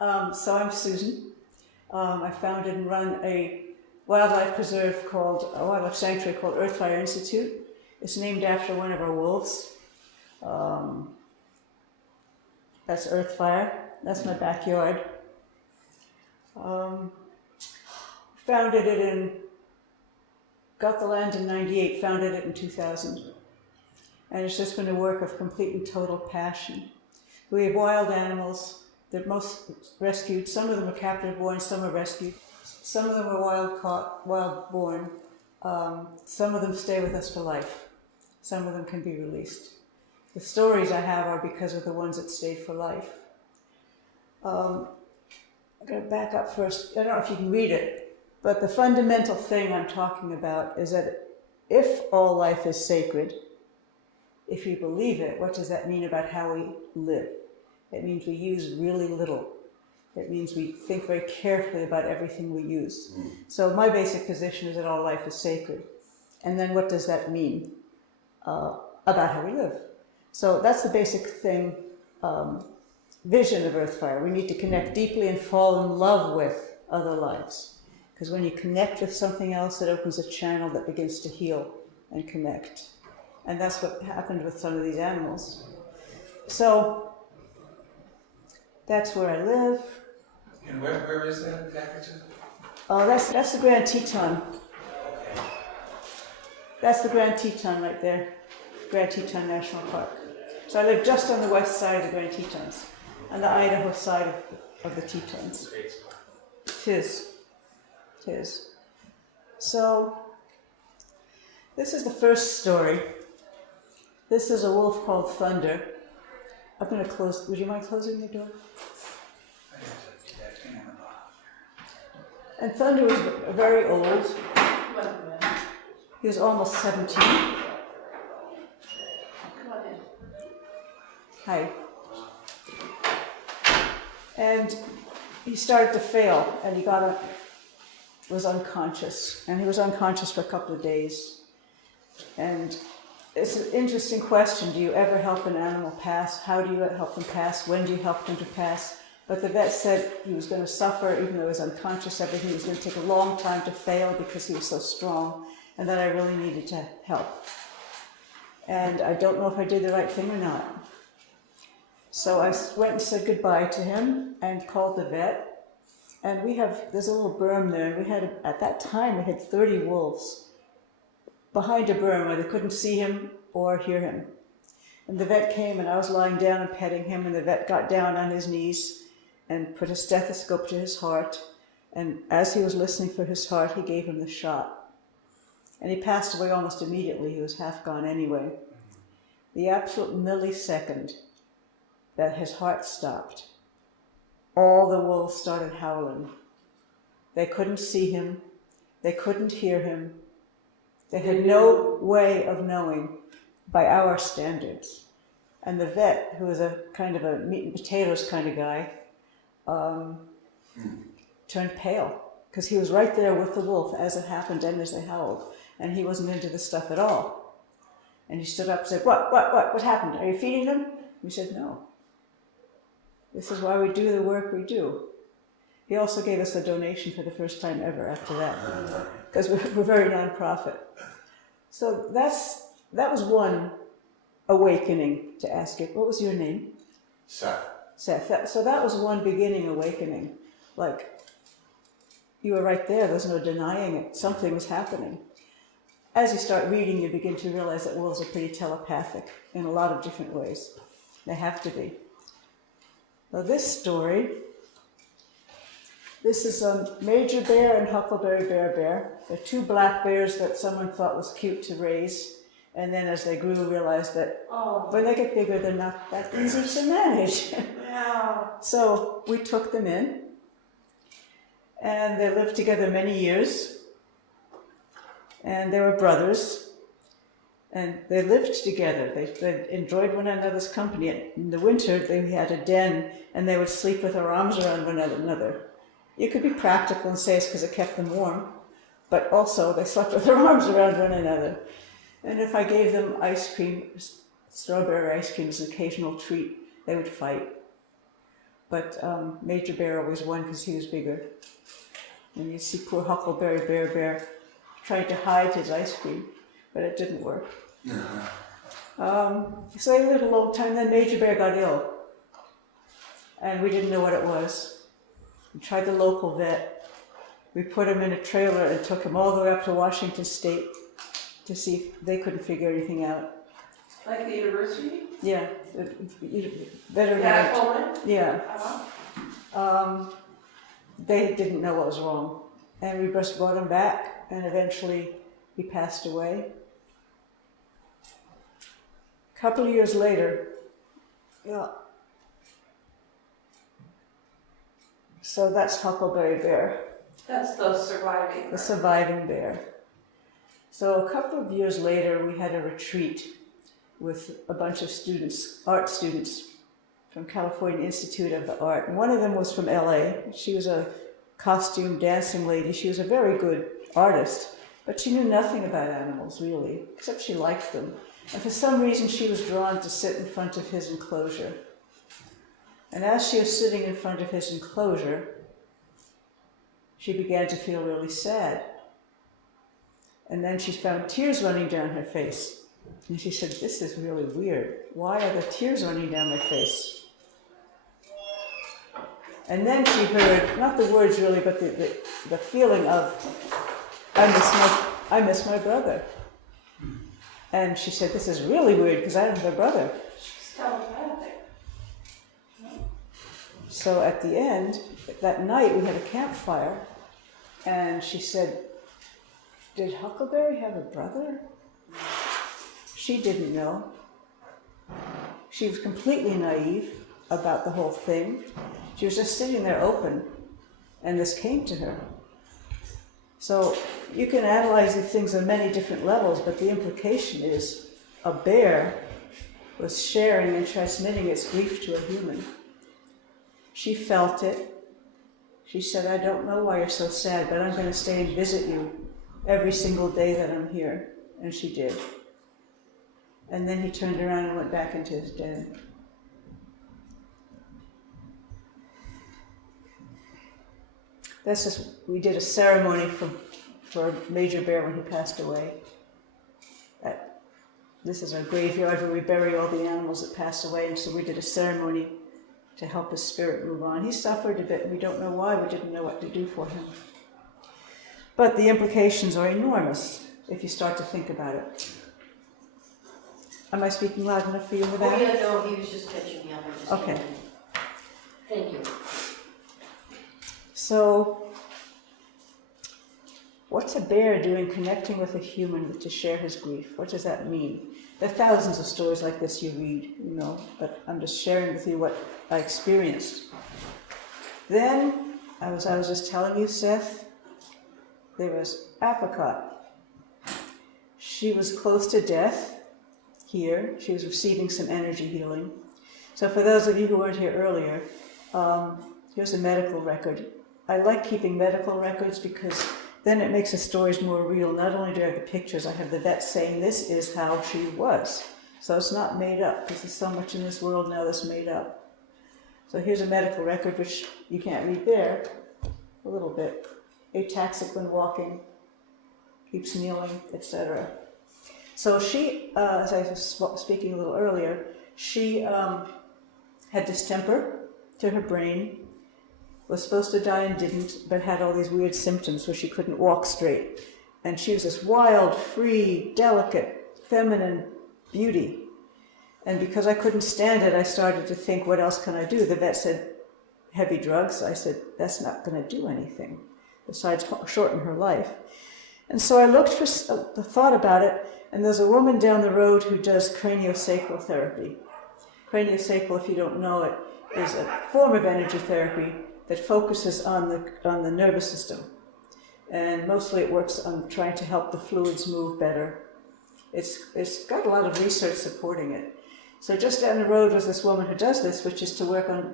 So I'm Susan. I founded and run a wildlife wildlife sanctuary called Earthfire Institute. It's named after one of our wolves. That's Earthfire. That's my backyard. Got the land in '98, founded it in 2000. And it's just been a work of complete and total passion. We have wild animals. They're most rescued. Some of them are captive born, some are rescued. Some of them are wild caught, wild born. Some of them stay with us for life. Some of them can be released. The stories I have are because of the ones that stayed for life. I'm going to back up first. I don't know if you can read it, but the fundamental thing I'm talking about is that if all life is sacred, if you believe it, what does that mean about how we live? It means we use really little. It means we think very carefully about everything we use. So my basic position is that all life is sacred. And then what does that mean about how we live? So that's the basic thing, vision of Earthfire. We need to connect deeply and fall in love with other lives. Because when you connect with something else, it opens a channel that begins to heal and connect. And that's what happened with some of these animals. So that's where I live. And where is that exactly? Oh, that's the Grand Teton. That's the Grand Teton right there, Grand Teton National Park. So I live just on the west side of the Grand Tetons, on the Idaho side of the Tetons. It is. So this is the first story. This is a wolf called Thunder. I'm going to close. Would you mind closing the door? And Thunder was very old. He was almost 17. Hi. And he started to fail, and he was unconscious. And he was unconscious for a couple of days. And it's an interesting question. Do you ever help an animal pass? How do you help them pass? When do you help them to pass? But the vet said he was going to suffer, even though he was unconscious, everything was going to take a long time to fail because he was so strong, and that I really needed to help. And I don't know if I did the right thing or not. So I went and said goodbye to him and called the vet. And there's a little berm there, and at that time, we had 30 wolves behind a berm where they couldn't see him or hear him. And the vet came, and I was lying down and petting him, and the vet got down on his knees and put a stethoscope to his heart. And as he was listening for his heart, he gave him the shot. And he passed away almost immediately. He was half gone anyway. The absolute millisecond that his heart stopped, all the wolves started howling. They couldn't see him. They couldn't hear him. They had no way of knowing by our standards. And the vet, who was a kind of a meat and potatoes kind of guy, turned pale, because he was right there with the wolf as it happened and as they howled, and he wasn't into this stuff at all. And he stood up and said, what happened? Are you feeding them? We said, no. This is why we do the work we do. He also gave us a donation for the first time ever after that, because we're very nonprofit. So that was one awakening to ask it. What was your name? Seth. So that was one beginning awakening. Like, you were right there. There's no denying it. Something was happening. As you start reading, you begin to realize that wolves are pretty telepathic in a lot of different ways. They have to be. Now this story, this is a major bear and huckleberry bear. They're two black bears that someone thought was cute to raise, and then as they grew realized that when they get bigger they're not that easy to manage. So we took them in, and they lived together many years, and they were brothers, and they lived together. They enjoyed one another's company. In the winter they had a den, and they would sleep with their arms around one another. You could be practical and say it's because it kept them warm, but also they slept with their arms around one another. And if I gave them ice cream, strawberry ice cream as an occasional treat, they would fight. But Major Bear always won because he was bigger. And you see poor Huckleberry Bear trying to hide his ice cream, but it didn't work. So they lived a long time, then Major Bear got ill. And we didn't know what it was. We tried the local vet. We put him in a trailer and took him all the way up to Washington State to see if they couldn't figure anything out. Like the university? Yeah, veterinary. Yeah, Coleman? Yeah. Uh-huh. They didn't know what was wrong. And we just brought him back, and eventually he passed away. A couple of years later, yeah. So that's Huckleberry Bear, That's the surviving. the surviving bear. So a couple of years later, we had a retreat with a bunch of students, art students from California Institute of the Art. And one of them was from LA. She was a costume dancing lady. She was a very good artist, but she knew nothing about animals, really, except she liked them. And for some reason, she was drawn to sit in front of his enclosure. And as she was sitting in front of his enclosure, she began to feel really sad. And then she found tears running down her face. And she said, "This is really weird. Why are the tears running down my face?" And then she heard, not the words really, but the feeling of, I miss my brother. And she said, "This is really weird because I don't have a brother." She's telepathic. So at the end, that night we had a campfire, and she said, "Did Huckleberry have a brother?" She didn't know. She was completely naive about the whole thing. She was just sitting there open, and this came to her. So you can analyze these things on many different levels, but the implication is a bear was sharing and transmitting its grief to a human. She felt it. She said, "I don't know why you're so sad, but I'm going to stay and visit you every single day that I'm here." And she did. And then he turned around and went back into his den. That's just, we did a ceremony for Major Bear when he passed away. This is our graveyard where we bury all the animals that pass away, and so we did a ceremony to help his spirit move on. He suffered a bit, and we don't know why. We didn't know what to do for him. But the implications are enormous if you start to think about it. Am I speaking loud enough for you with that? Oh, yeah, no, he was just catching me up. I just Okay. Thank you. So, what's a bear doing connecting with a human to share his grief? What does that mean? There are thousands of stories like this you read, but I'm just sharing with you what I experienced. Then, I was just telling you, Seth, there was Apricot. She was close to death here. She was receiving some energy healing. So for those of you who weren't here earlier, here's a medical record. I like keeping medical records because then it makes the stories more real. Not only do I have the pictures, I have the vet saying this is how she was. So it's not made up, because there's so much in this world now that's made up. So here's a medical record, which you can't read there, a little bit. Ataxic when walking, keeps kneeling, etc. So she, as I was speaking a little earlier, she had distemper to her brain, was supposed to die and didn't, but had all these weird symptoms where she couldn't walk straight. And she was this wild, free, delicate, feminine beauty. And because I couldn't stand it, I started to think, what else can I do? The vet said, heavy drugs. I said, that's not going to do anything besides shorten her life. And so I looked for, thought about it, and there's a woman down the road who does craniosacral therapy. Craniosacral, if you don't know it, is a form of energy therapy that focuses on the nervous system. And mostly it works on trying to help the fluids move better. It's got a lot of research supporting it. So just down the road was this woman who does this, which is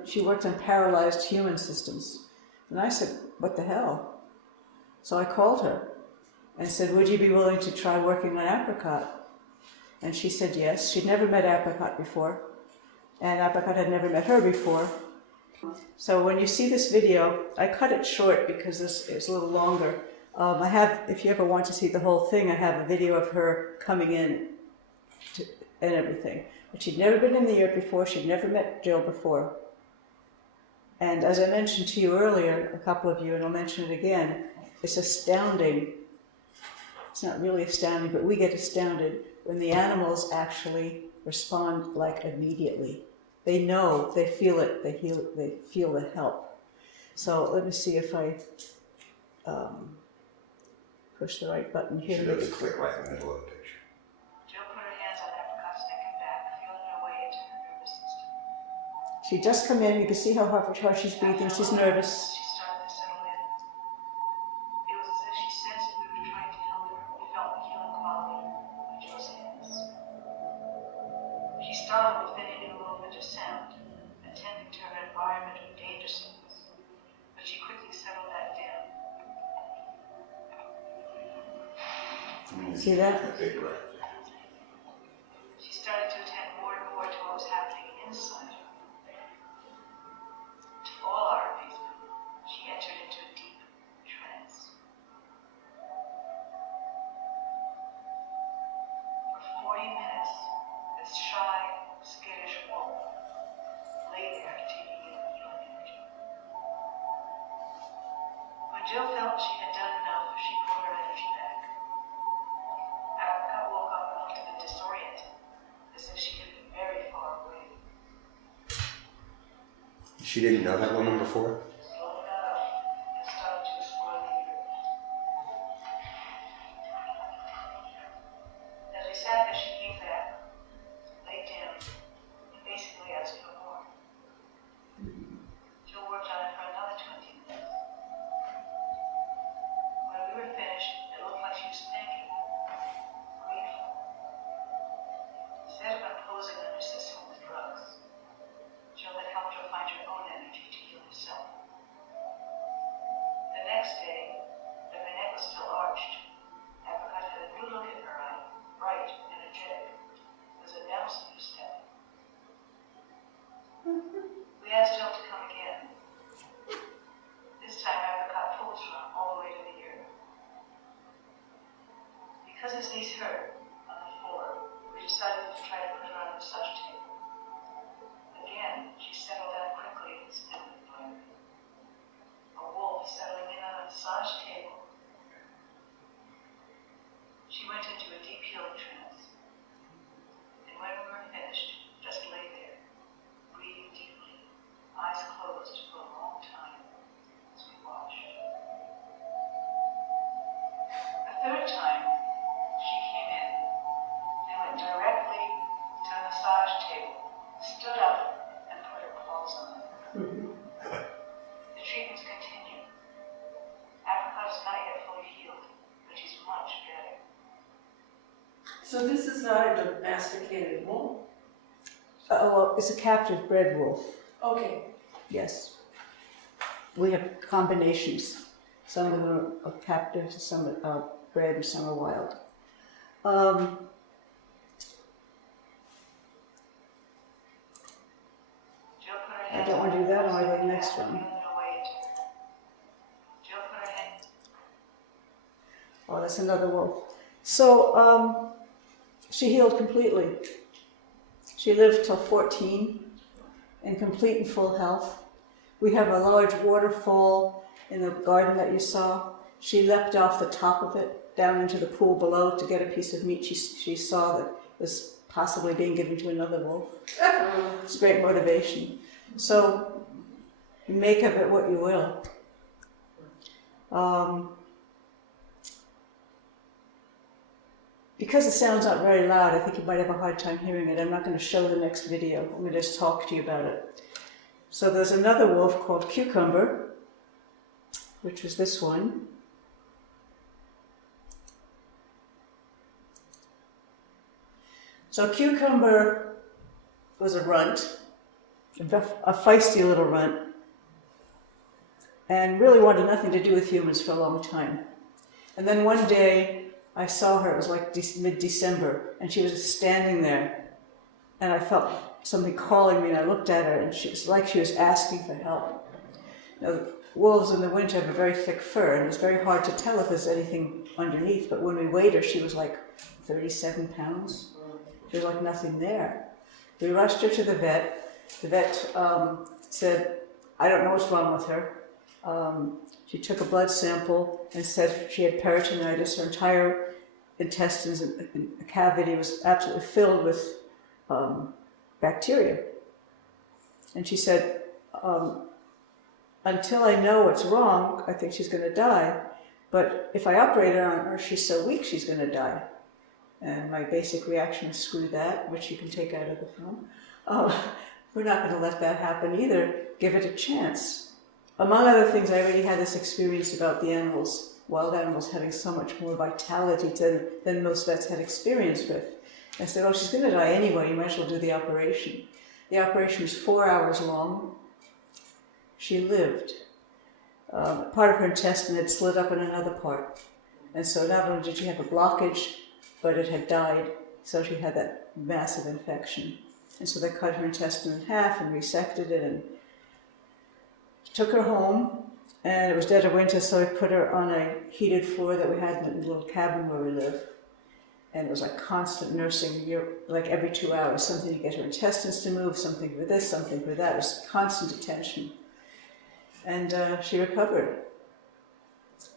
she worked on paralyzed human systems. And I said, what the hell? So I called her and said, would you be willing to try working on Apricot? And she said yes. She'd never met Apricot before, and Apricot had never met her before. So when you see this video, I cut it short because this is a little longer. I have, if you ever want to see the whole thing, I have a video of her coming in and everything. But she'd never been in the yurt before, she'd never met Jill before. And as I mentioned to you earlier, a couple of you, and I'll mention it again, it's astounding. It's not really astounding, but we get astounded when the animals actually respond like immediately. They know, they feel it, they feel the help. So let me see if I push the right button here. Should have to click right in the middle of the picture. Jill put her hands on Apricot's neck and back, feeling her way into her nervous system. She just come in, you can see how hard she's breathing, she's nervous. She started to settle in. It was as if she sensed we were trying to help her. We felt the healing quality of Jill's hands. She started with any new movement or sound, attending to her environment or danger signals, but she quickly settled that down. See that? A big breath. She started to attend more and more to what was happening inside her. To all our amazement, she entered into a deep trance. For 40 minutes, this shy, skittish wolf lay there taking in healing energy. When Jill felt she had done enough, she pulled her energy back. Apricot woke up and looked a bit disoriented, as if she had been very far away. She didn't know that woman before? Slowly got up and started to explore the earth. As we sat there, she came back, laid down, and basically asked for more. Jill worked on it for another 20 minutes. When we were finished, it looked like she was thanking her, grateful. Instead of imposing on her system with drugs, Jill had helped her find her own energy to heal herself. The next day, though her neck was still arched, Apricot had a new look in her eye, bright, energetic. It was announcing her step. We asked Jill to come again. This time, Apricot pulled her all the way to the earth. Because his knees hurt on the floor, we decided to try to put her on a massage table. Again, she settled down quickly in this new environment. A wolf settling in on a massage table. She went into a deep healing trance. And when we were finished, just lay there, breathing deeply, eyes closed for a long time as we watched. A third time, she came in and went directly to the massage table, stood up, and put her claws on it. The treatments continue. Apricot is not yet fully healed, but she's much better. So this is not a domesticated wolf? Well, it's a captive bred wolf, Okay. yes. We have combinations. Some of them are captive, some are bred, and some are wild. Jill put her I hand don't want to do that, I want to do the next feeling one. her way into her. Jill put her hand. Oh, that's another wolf. So, she healed completely. She lived till 14 in complete and full health. We have a large waterfall in the garden that you saw. She leapt off the top of it down into the pool below to get a piece of meat she saw that was possibly being given to another wolf. It's great motivation. So, make of it what you will. Because the sound's not very loud, I think you might have a hard time hearing it. I'm not going to show the next video. I'm going to just talk to you about it. So there's another wolf called Cucumber, which was this one. So Cucumber was a runt, a feisty little runt, and really wanted nothing to do with humans for a long time. And then one day, I saw her, it was like mid-December, and she was just standing there and I felt something calling me, and I looked at her, and it's like she was asking for help. Now, wolves in the winter have a very thick fur, and it's very hard to tell if there's anything underneath, but when we weighed her, she was like 37 pounds. There was like nothing there. We rushed her to the vet. The vet said, I don't know what's wrong with her. She took a blood sample and said she had peritonitis. Her entire intestines and cavity was absolutely filled with bacteria. And she said, until I know what's wrong, I think she's going to die. But if I operate on her, she's so weak, she's going to die. And my basic reaction is screw that, which you can take out of the film. We're not going to let that happen either. Give it a chance. Among other things, I already had this experience about the animals, wild animals having so much more vitality than most vets had experience with. I said, oh, she's going to die anyway, you might as well do the operation. The operation was 4 hours long. She lived. Part of her intestine had slid up in another part. And so not only did she have a blockage, but it had died, so she had that massive infection. And so they cut her intestine in half and resected it and took her home. And it was dead of winter, so we put her on a heated floor that we had in a little cabin where we live. And it was like constant nursing, like every 2 hours, something to get her intestines to move, something for this, something for that. It was constant attention. And she recovered.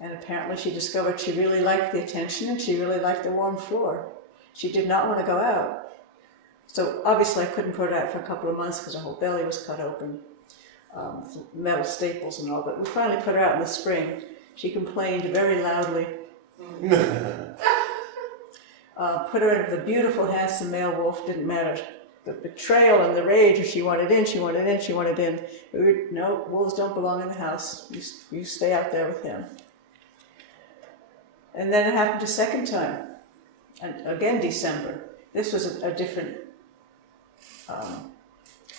And apparently she discovered she really liked the attention and she really liked the warm floor. She did not want to go out. So obviously I couldn't put her out for a couple of months because her whole belly was cut open, metal staples and all, but we finally put her out in the spring. She complained very loudly. Put her in with a beautiful, handsome male wolf, didn't matter. The betrayal and the rage, if she wanted in, she wanted in, she wanted in. We were, no, wolves don't belong in the house. You stay out there with him. And then it happened a second time, and again December. This was a different,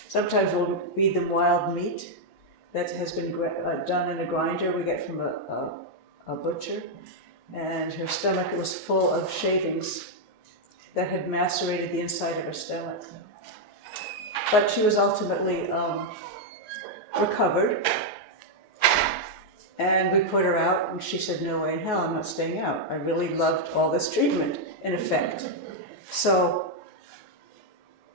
sometimes we'll feed them wild meat that has been done in a grinder we get from a butcher, and her stomach was full of shavings that had macerated the inside of her stomach. But she was ultimately recovered. And we put her out, and she said, no way in hell, I'm not staying out. I really loved all this treatment, in effect. So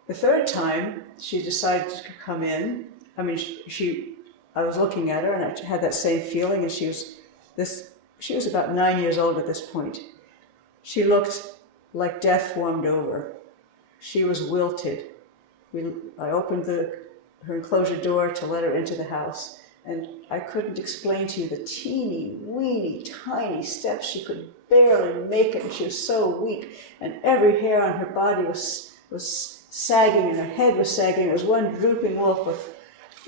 the third time, she decided to come in. I mean, I was looking at her, and I had that same feeling, and she was about 9 years old at this point. She looked like death warmed over. She was wilted. I opened her enclosure door to let her into the house. And I couldn't explain to you the teeny, weeny, tiny steps. She could barely make it, and she was so weak. And every hair on her body was sagging, and her head was sagging. It was one drooping wolf with,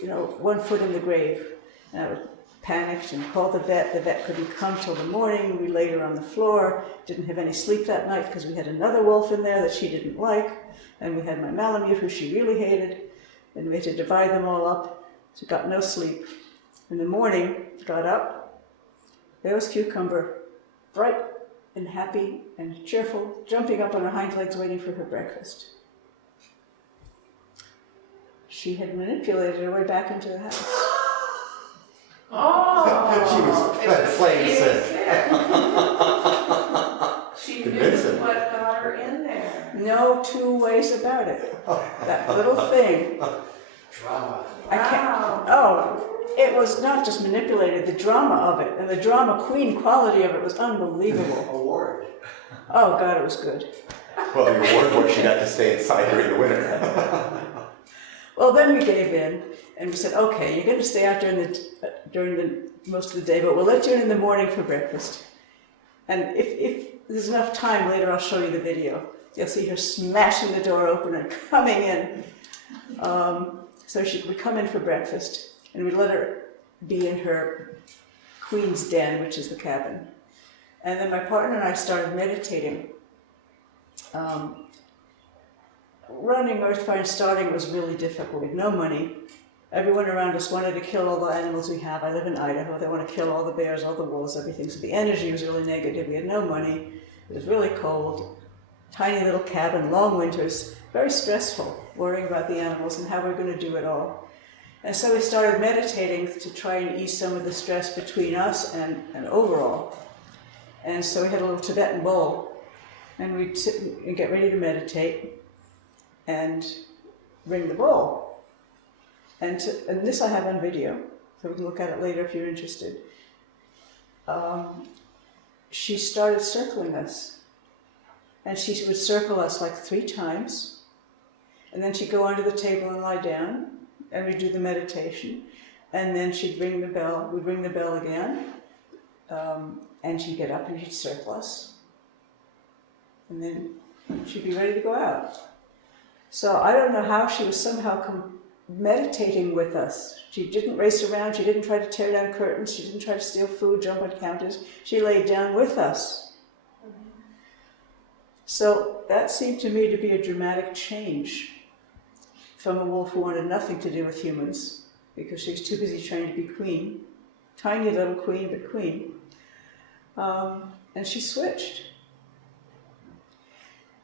1 foot in the grave. And I panicked and called the vet. The vet couldn't come till the morning. We laid her on the floor. Didn't have any sleep that night because we had another wolf in there that she didn't like. And we had my Malamute, who she really hated. And we had to divide them all up. She got no sleep. In the morning, got up, there was Cucumber, bright and happy and cheerful, jumping up on her hind legs waiting for her breakfast. She had manipulated her way back into the house. Oh! She was playing sick. She Convincing. knew what got her in there. No two ways about it. That little thing. Drama. It was not just manipulated, the drama of it, and the drama queen quality of it was unbelievable. Award. Oh God, it was good. Well, the reward was she got to stay inside during the winter. Well, then we gave in, and we said, okay, you're going to stay out during the most of the day, but we'll let you in the morning for breakfast. And if there's enough time later, I'll show you the video. You'll see her smashing the door open and coming in. So she would come in for breakfast, and we'd let her be in her queen's den, which is the cabin. And then my partner and I started meditating. Running Earth Fire and starting was really difficult. We had no money. Everyone around us wanted to kill all the animals we have. I live in Idaho. They want to kill all the bears, all the wolves, everything. So the energy was really negative. We had no money. It was really cold. tiny little cabin, long winters, very stressful, worrying about the animals and how we're going to do it all. And so we started meditating to try and ease some of the stress between us and overall. And so we had a little Tibetan bowl, and we'd sit and get ready to meditate and ring the bowl. And this I have on video, so we can look at it later if you're interested. She started circling us. And she would circle us like 3 times. And then she'd go onto the table and lie down, and we'd do the meditation. And then she'd ring the bell, we'd ring the bell again, and she'd get up and she'd circle us. And then she'd be ready to go out. So I don't know how she was somehow meditating with us. She didn't race around, she didn't try to tear down curtains, she didn't try to steal food, jump on counters. She laid down with us. So that seemed to me to be a dramatic change from a wolf who wanted nothing to do with humans, because she was too busy trying to be queen. Tiny little queen, but queen. And she switched.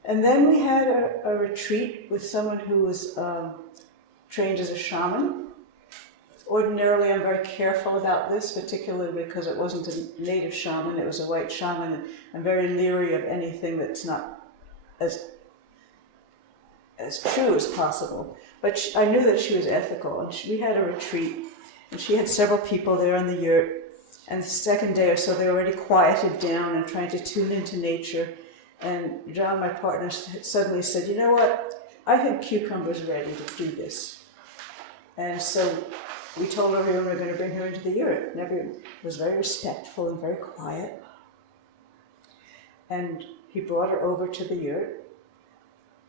And then we had a retreat with someone who was trained as a shaman. Ordinarily, I'm very careful about this, particularly because it wasn't a native shaman, it was a white shaman, and I'm very leery of anything that's not as true as possible. But I knew that she was ethical, and we had a retreat, and she had several people there on the yurt, and the second day or so they were already quieted down and trying to tune into nature, and John, my partner, suddenly said, you know what, I think Cucumber's ready to do this. And so we told everyone we were going to bring her into the yurt, and everyone was very respectful and very quiet. And he brought her over to the yurt,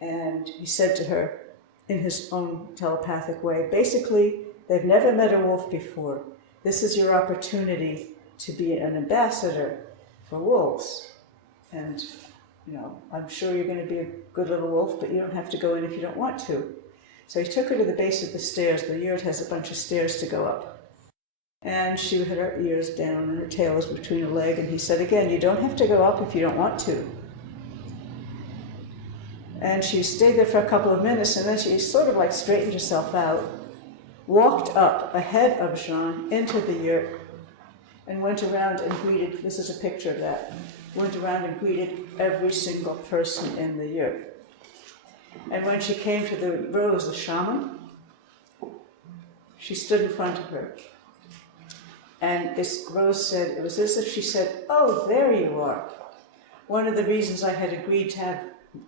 and he said to her, in his own telepathic way, basically, they've never met a wolf before. This is your opportunity to be an ambassador for wolves. And, you know, I'm sure you're going to be a good little wolf, but you don't have to go in if you don't want to. So he took her to the base of the stairs. The yurt has a bunch of stairs to go up. And she had her ears down and her tail was between her leg. And he said, again, you don't have to go up if you don't want to. And she stayed there for a couple of minutes, and then she sort of like straightened herself out, walked up ahead of Jean into the yurt, and went around and greeted, this is a picture of that, went around and greeted every single person in the yurt. And when she came to the Rose, the shaman, she stood in front of her. And this Rose said, it was as if she said, oh, there you are. One of the reasons I had agreed to have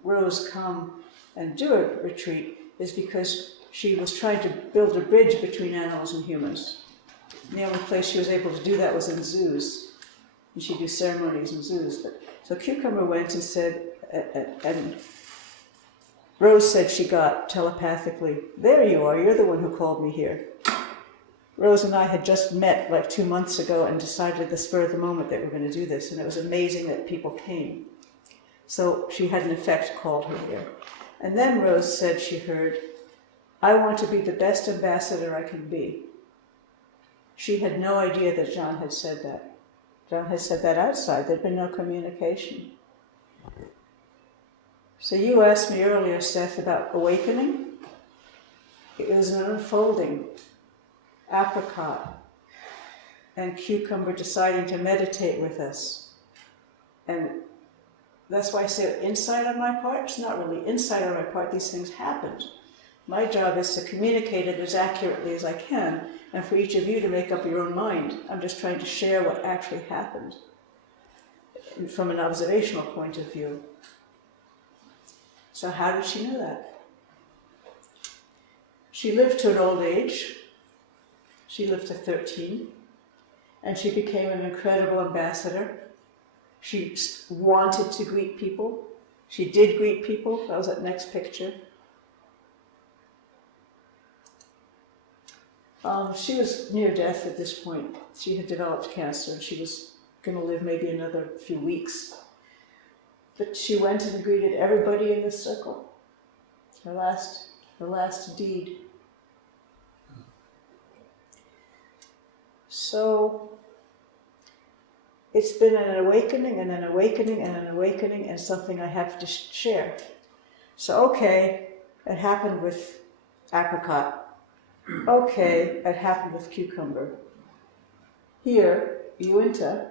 Rose come and do a retreat is because she was trying to build a bridge between animals and humans. And the only place she was able to do that was in zoos. And she'd do ceremonies in zoos. So Cucumber went and said, and Rose said she got telepathically, there you are, you're the one who called me here. Rose and I had just met like 2 months ago and decided at the spur of the moment that we were going to do this, and it was amazing that people came. So she had in effect called her here. And then Rose said she heard, I want to be the best ambassador I can be. She had no idea that John had said that. John had said that outside. There'd been no communication. So you asked me earlier, Seth, about awakening. It was an unfolding. Apricot and Cucumber deciding to meditate with us. And that's why I say insight on my part. It's not really insight on my part. These things happened. My job is to communicate it as accurately as I can, and for each of you to make up your own mind. I'm just trying to share what actually happened from an observational point of view. So how did she know that? She lived to an old age. She lived to 13, and she became an incredible ambassador. She wanted to greet people. She did greet people. That was that next picture. She was near death at this point. She had developed cancer, and she was going to live maybe another few weeks. But she went and greeted everybody in the circle. Her last deed. So it's been an awakening and an awakening and an awakening and something I have to share. So, okay, it happened with apricot. Okay, it happened with cucumber. Here, Uinta,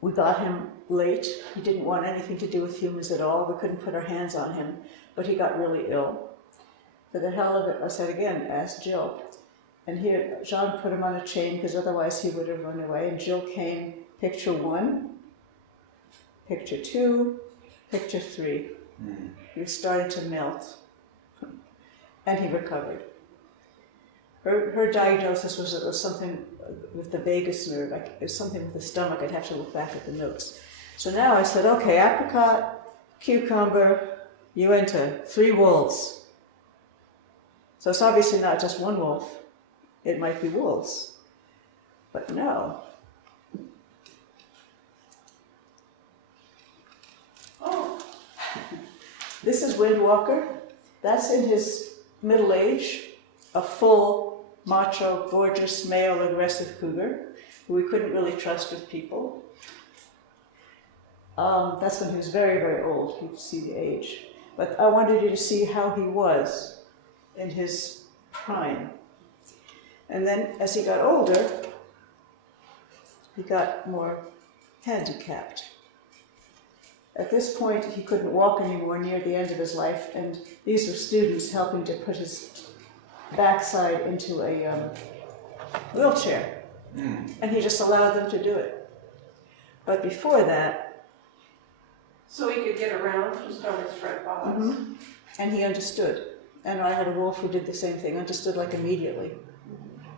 we got him late. He didn't want anything to do with humans at all. We couldn't put our hands on him, but he got really ill. For the hell of it, I said again, ask Jill. And here, Jean put him on a chain because otherwise he would have run away. And Jill came, picture 1, picture 2, picture 3. He was starting to melt. And he recovered. Her diagnosis was it was something with the vagus nerve, like it was something with the stomach. I'd have to look back at the notes. So now I said, okay, apricot, cucumber, Uinta, 3 wolves. So it's obviously not just one wolf. It might be wolves. But no. Oh, This is Windwalker. That's in his middle age, a full, macho, gorgeous, male, aggressive cougar who we couldn't really trust with people. That's when he was very, very old. You can see the age. But I wanted you to see how he was in his prime. And then as he got older, he got more handicapped. At this point, he couldn't walk anymore near the end of his life, and these were students helping to put his backside into a wheelchair. And he just allowed them to do it. But before that, so he could get around just on his front paws. and he understood. And I had a wolf who did the same thing, understood like immediately,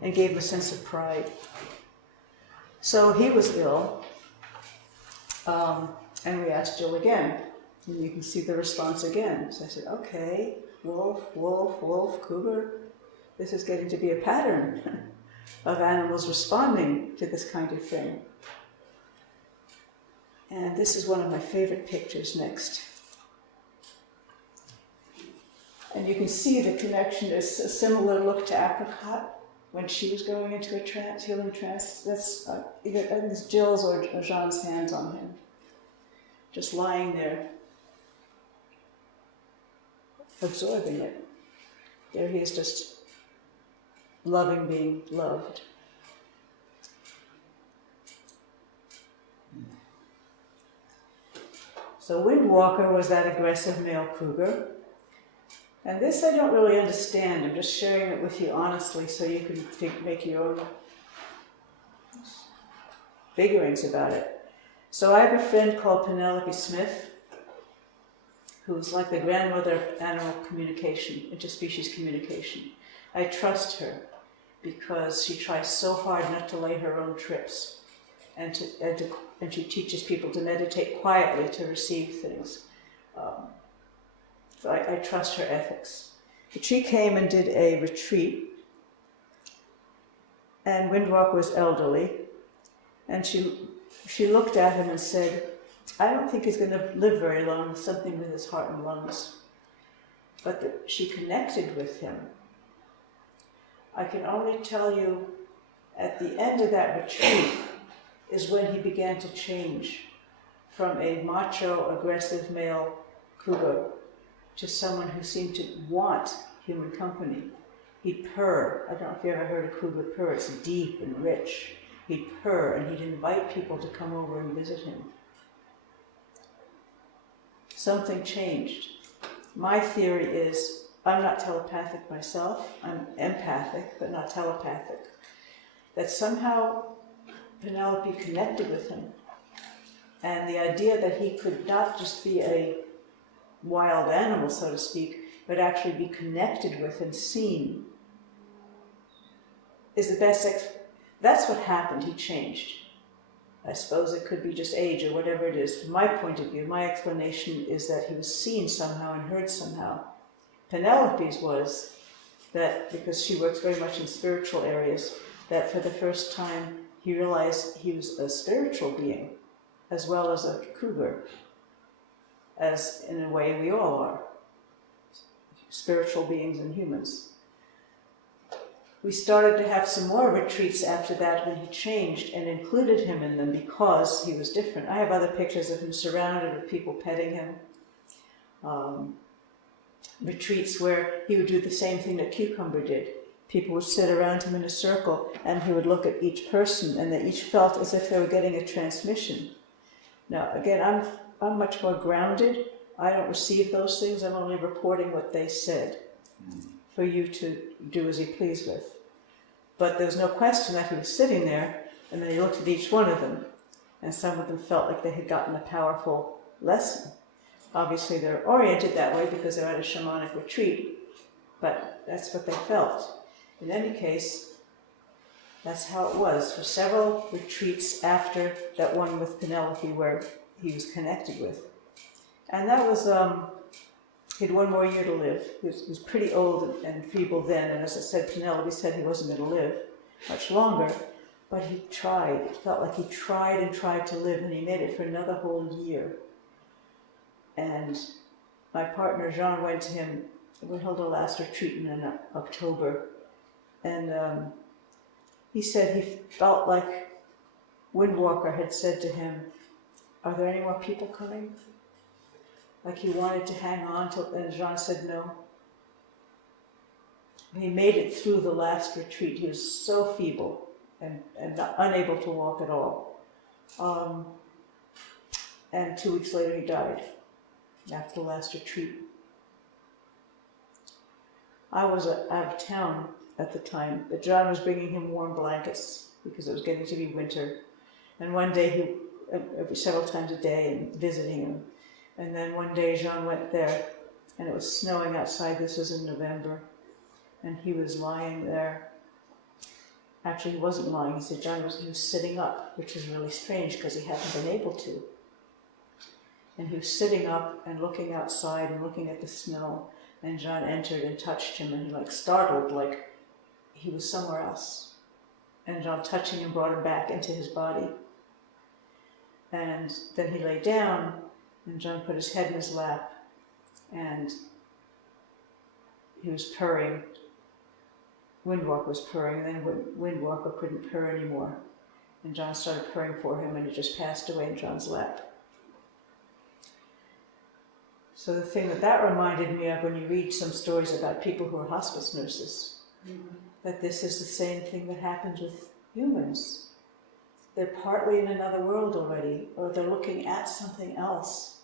and gave him a sense of pride. So he was ill, and we asked Jill again, and you can see the response again. So I said, okay, wolf, wolf, wolf, cougar. This is getting to be a pattern of animals responding to this kind of thing. And this is one of my favorite pictures next. And you can see the connection is a similar look to apricot when she was going into a trance, healing trance. That's, I think it's Jill's or Jean's hands on him, just lying there, absorbing it. There he is, just loving being loved. So Windwalker was that aggressive male cougar. And this I don't really understand. I'm just sharing it with you honestly so you can make your own figurings about it. So I have a friend called Penelope Smith, who's like the grandmother of animal communication, interspecies communication. I trust her because she tries so hard not to lay her own trips, and she teaches people to meditate quietly to receive things. So I trust her ethics. But she came and did a retreat, and Windwalker was elderly, and she looked at him and said, I don't think he's going to live very long with something with his heart and lungs. But she connected with him. I can only tell you, at the end of that retreat is when he began to change from a macho, aggressive male cougar to someone who seemed to want human company. He'd purr. I don't know if you ever heard a cougar purr. It's deep and rich. He'd purr, and he'd invite people to come over and visit him. Something changed. My theory is, I'm not telepathic myself. I'm empathic, but not telepathic. That somehow Penelope connected with him. And the idea that he could not just be a wild animal, so to speak, but actually be connected with and seen is the best that's what happened. He changed. I suppose it could be just age or whatever it is. From my point of view, my explanation is that he was seen somehow and heard somehow. Penelope's was that, because she works very much in spiritual areas, that for the first time he realized he was a spiritual being as well as a cougar, as in a way we all are, spiritual beings and humans. we started to have some more retreats after that when he changed and included him in them because he was different. I have other pictures of him surrounded with people petting him. Retreats where he would do the same thing that Cucumber did. People would sit around him in a circle and he would look at each person and they each felt as if they were getting a transmission. Now, again, I'm much more grounded. I don't receive those things. I'm only reporting what they said for you to do as you please with. But there was no question that he was sitting there, and then he looked at each one of them, and some of them felt like they had gotten a powerful lesson. Obviously, they're oriented that way because they're at a shamanic retreat, but that's what they felt. In any case, that's how it was for several retreats after that one with Penelope where he was connected with. And that was, he had one more year to live. He was pretty old and feeble then, and as I said, Penelope said he wasn't going to live much longer, but he tried. It felt like he tried and tried to live, and he made it for another whole year. And my partner Jean went to him. We held our last retreat in October, and he said he felt like Windwalker had said to him, "Are there any more people coming?" Like he wanted to hang on to, and Jean said no. He made it through the last retreat. He was so feeble and unable to walk at all. And 2 weeks later he died after the last retreat. I was out of town at the time, but John was bringing him warm blankets because it was getting to be winter. And one day every several times a day, and visiting him. And then one day Jean went there, and it was snowing outside. This was in November, and he was lying there. Actually, he wasn't lying. He said he was sitting up, which was really strange because he hadn't been able to. And he was sitting up and looking outside and looking at the snow. And John entered and touched him, and he startled, like he was somewhere else. And John touching him brought him back into his body. And then he lay down, and John put his head in his lap, and he was purring. Windwalker was purring, and then Windwalker couldn't purr anymore. And John started purring for him, and he just passed away in John's lap. So the thing that reminded me of when you read some stories about people who are hospice nurses, that this is the same thing that happens with humans. They're partly in another world already, or they're looking at something else.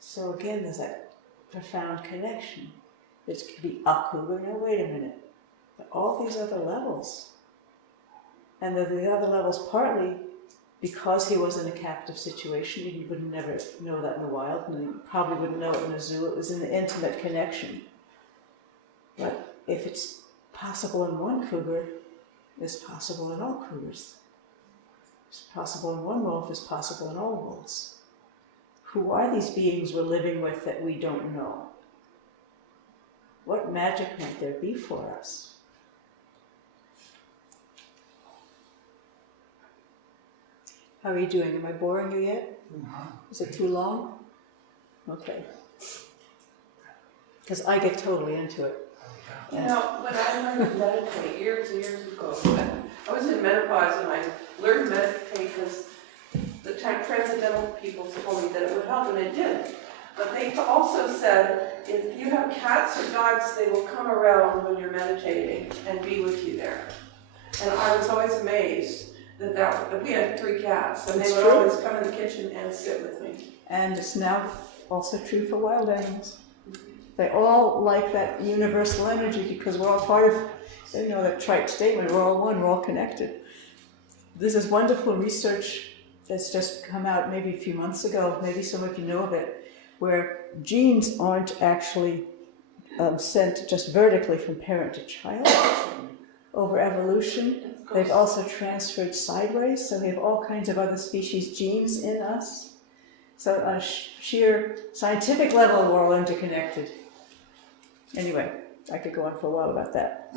So again, there's that profound connection. This could be a cougar, no, wait a minute. But all these other levels. And the other levels partly because he was in a captive situation, you would never know that in the wild, and you probably wouldn't know it in a zoo. It was an intimate connection. But if it's possible in one cougar, it's possible in all cougars. It's possible in one wolf, it's possible in all wolves. Who are these beings we're living with that we don't know? What magic might there be for us? How are you doing? Am I boring you yet? Is it too long? Okay. Because I get totally into it. You know, when I learned to meditate years and years ago, I was in menopause and I learned to meditate because the transcendental people told me that it would help, and it did. But they also said, if you have cats or dogs, they will come around when you're meditating and be with you there. And I was always amazed that we had 3 cats, and they would always come in the kitchen and sit with me. And it's now also true for wild animals. They all like that universal energy because we're all part of, that trite statement, we're all one, we're all connected. This is wonderful research that's just come out maybe a few months ago, maybe some of you know of it, where genes aren't actually sent just vertically from parent to child over evolution. They've also transferred sideways, so we have all kinds of other species genes in us. So on a sheer scientific level, we're all interconnected. Anyway, I could go on for a while about that.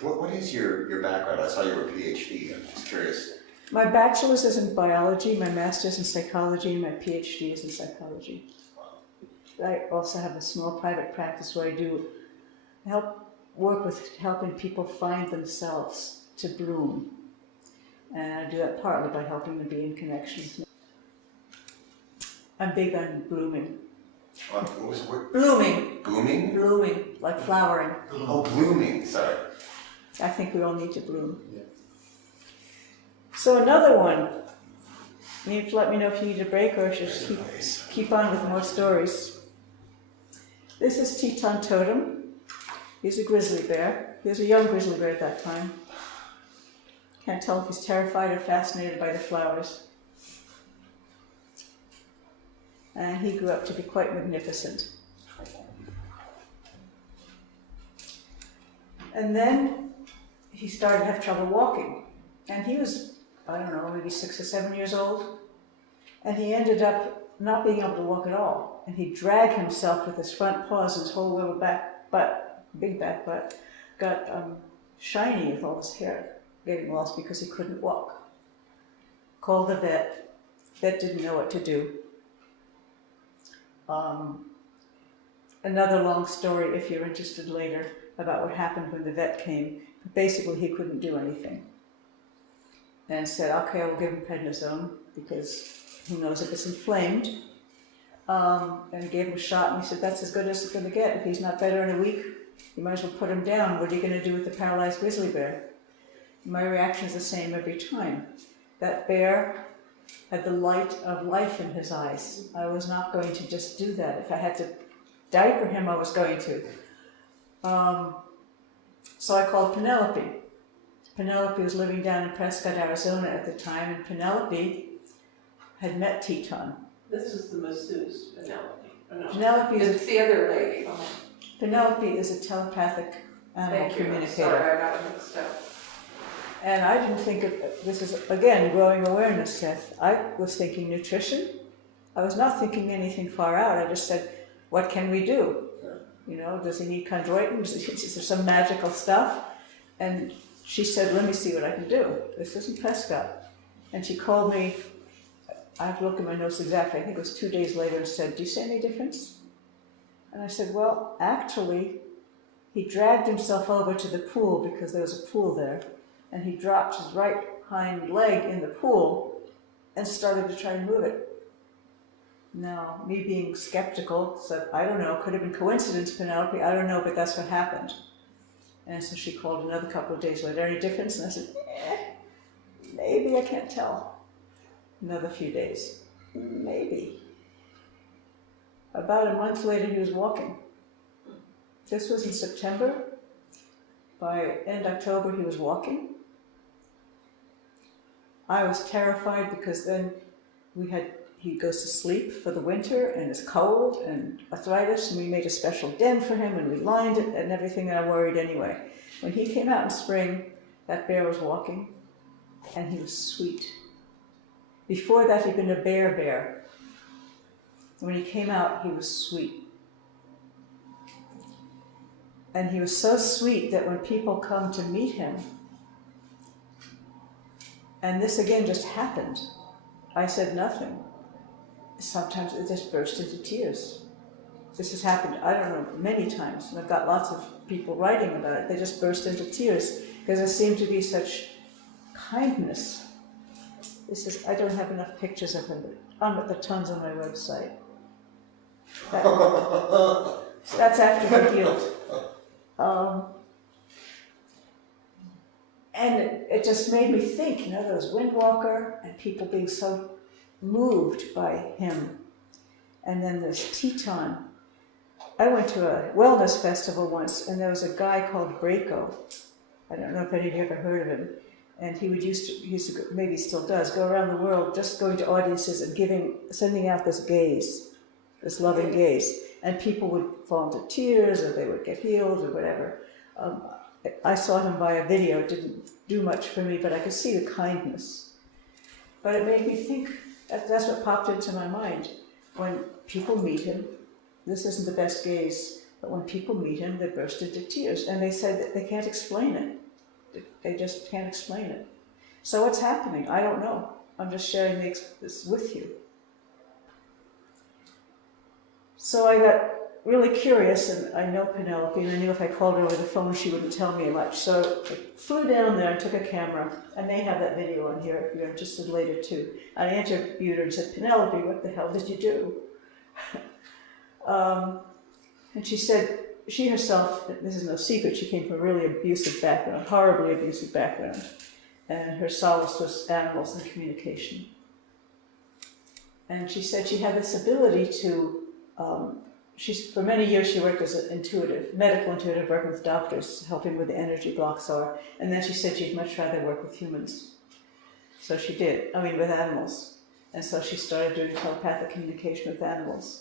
What is your background? I saw you were a PhD. I'm just curious. My bachelor's is in biology, my master's in psychology, and my PhD is in psychology. I also have a small private practice where I help work with helping people find themselves to bloom. And I do that partly by helping them be in connection. I'm big on blooming. What was the word? Blooming. Booming? Blooming, like flowering. Oh, blooming, sorry. I think we all need to bloom. Yeah. So another one. You have to let me know if you need a break or I should keep on with more stories. This is Teton Totem. He's a grizzly bear. He was a young grizzly bear at that time. Can't tell if he's terrified or fascinated by the flowers. And he grew up to be quite magnificent. And then he started to have trouble walking. And he was, I don't know, maybe 6 or 7 years old. And he ended up not being able to walk at all. And he'd drag himself with his front paws, and his whole little back butt, big back butt, got shiny with all his hair getting lost because he couldn't walk. Called the vet. Vet didn't know what to do. Another long story, if you're interested later, about what happened when the vet came. But basically, he couldn't do anything. And said, okay, I will give him prednisone, because who knows if it's inflamed. And gave him a shot, and he said, that's as good as it's going to get. If he's not better in a week, you might as well put him down. What are you going to do with the paralyzed grizzly bear? My reaction is the same every time. That bear had the light of life in his eyes. I was not going to just do that. If I had to diaper him, I was going to. So I called Penelope. Penelope was living down in Prescott, Arizona at the time, and Penelope had met Teton. This is the masseuse, Penelope. No. Penelope is It's the other lady. Penelope is a telepathic animal Thank you. communicator. Sorry, I got it mixed up. And I didn't think of, this is, again, growing awareness, Seth. I was thinking nutrition. I was not thinking anything far out. I just said, what can we do? You know, does he need chondroitin? Is there some magical stuff? And she said, let me see what I can do. This isn't Prescott. And she called me, I have to look at my notes exactly, I think it was 2 days later, and said, do you see any difference? And I said, well, actually, he dragged himself over to the pool because there was a pool there, and he dropped his right hind leg in the pool and started to try to move it. Now, me being skeptical, said, I don't know, could have been coincidence, Penelope, I don't know, but that's what happened. And so she called another couple of days later, any difference? And I said, maybe, I can't tell. Another few days, maybe. About a month later, he was walking. This was in September. By end October, he was walking. I was terrified because then he goes to sleep for the winter and it's cold and arthritis, and we made a special den for him and we lined it and everything, and I worried anyway. When he came out in spring, that bear was walking and he was sweet. Before that, he'd been a bear. When he came out, he was sweet. And he was so sweet that when people come to meet him, and this again just happened, I said nothing. Sometimes it just burst into tears. This has happened, I don't know, many times, and I've got lots of people writing about it. They just burst into tears because there seemed to be such kindness. This is, I don't have enough pictures of him, but there are tons on my website. That's after he healed. And it just made me think, there was Windwalker and people being so moved by him. And then there's Teton. I went to a wellness festival once, and there was a guy called Braco. I don't know if any of you ever heard of him. And he used to, maybe still does, go around the world just going to audiences and sending out this gaze, this loving gaze. And people would fall into tears, or they would get healed, or whatever. I saw him via video. It didn't do much for me, but I could see the kindness. But it made me think, that's what popped into my mind. When people meet him, this isn't the best gaze, but when people meet him, they burst into tears. And they said that they can't explain it. They just can't explain it. So what's happening? I don't know. I'm just sharing this with you. So I got really curious, and I know Penelope, and I knew if I called her over the phone, she wouldn't tell me much. So I flew down there and took a camera. I may have that video on here if you're interested later too. And I interviewed her and said, Penelope, what the hell did you do? And she said, she herself, this is no secret, she came from a really abusive background, horribly abusive background. And her solace was animals and communication. And she said she had this ability to, for many years she worked as an medical intuitive, working with doctors, helping where the energy blocks are. And then she said she'd much rather work with humans. So she did, with animals. And so she started doing telepathic communication with animals.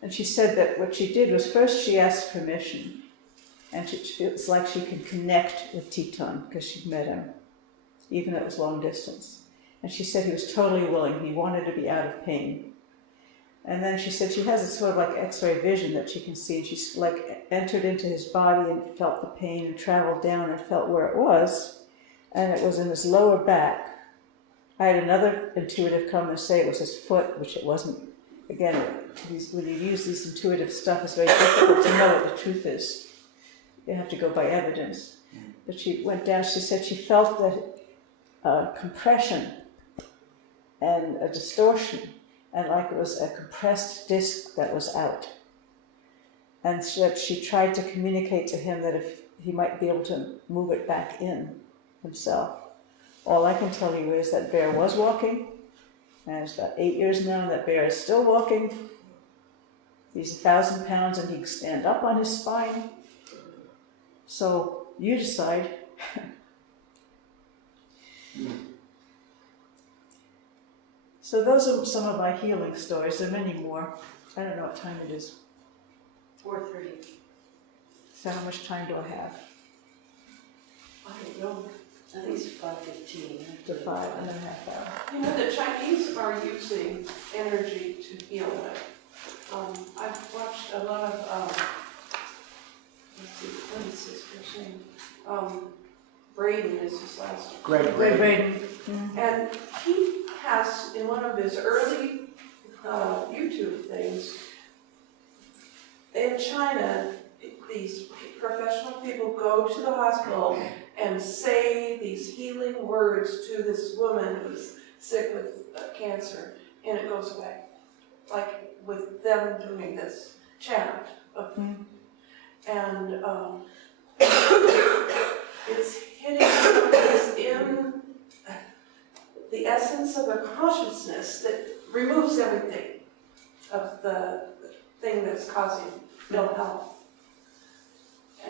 And she said that what she did was first she asked permission. And it's like she could connect with Teton because she'd met him, even though it was long distance. And she said he was totally willing. He wanted to be out of pain. And then she said she has a sort of like X-ray vision that she can see. And she's like entered into his body and felt the pain and traveled down and felt where it was. And it was in his lower back. I had another intuitive come and say it was his foot, which it wasn't. Again, when you use these intuitive stuff, it's very difficult to know what the truth is. You have to go by evidence. But she went down, she said she felt that compression and a distortion, and like it was a compressed disc that was out. And she tried to communicate to him that if he might be able to move it back in himself. All I can tell you is that bear was walking, and it's about 8 years now, and that bear is still walking. He's 1,000 pounds and he can stand up on his spine. So you decide. So those are some of my healing stories. There are many more. I don't know what time it is. 4:30. So how much time do I have? I don't know. I think it's 5:15. To 5.5 hours. You know, the Chinese are using energy to heal it. I've watched a lot of, let's see, what is his first name? Braden is his last name. Greg Braden. And he has, in one of his early YouTube things, in China, these professional people go to the hospital and say these healing words to this woman who's sick with cancer, and it goes away. Like with them doing this chant. And it's hitting someplace in the essence of a consciousness that removes everything of the thing that's causing ill health.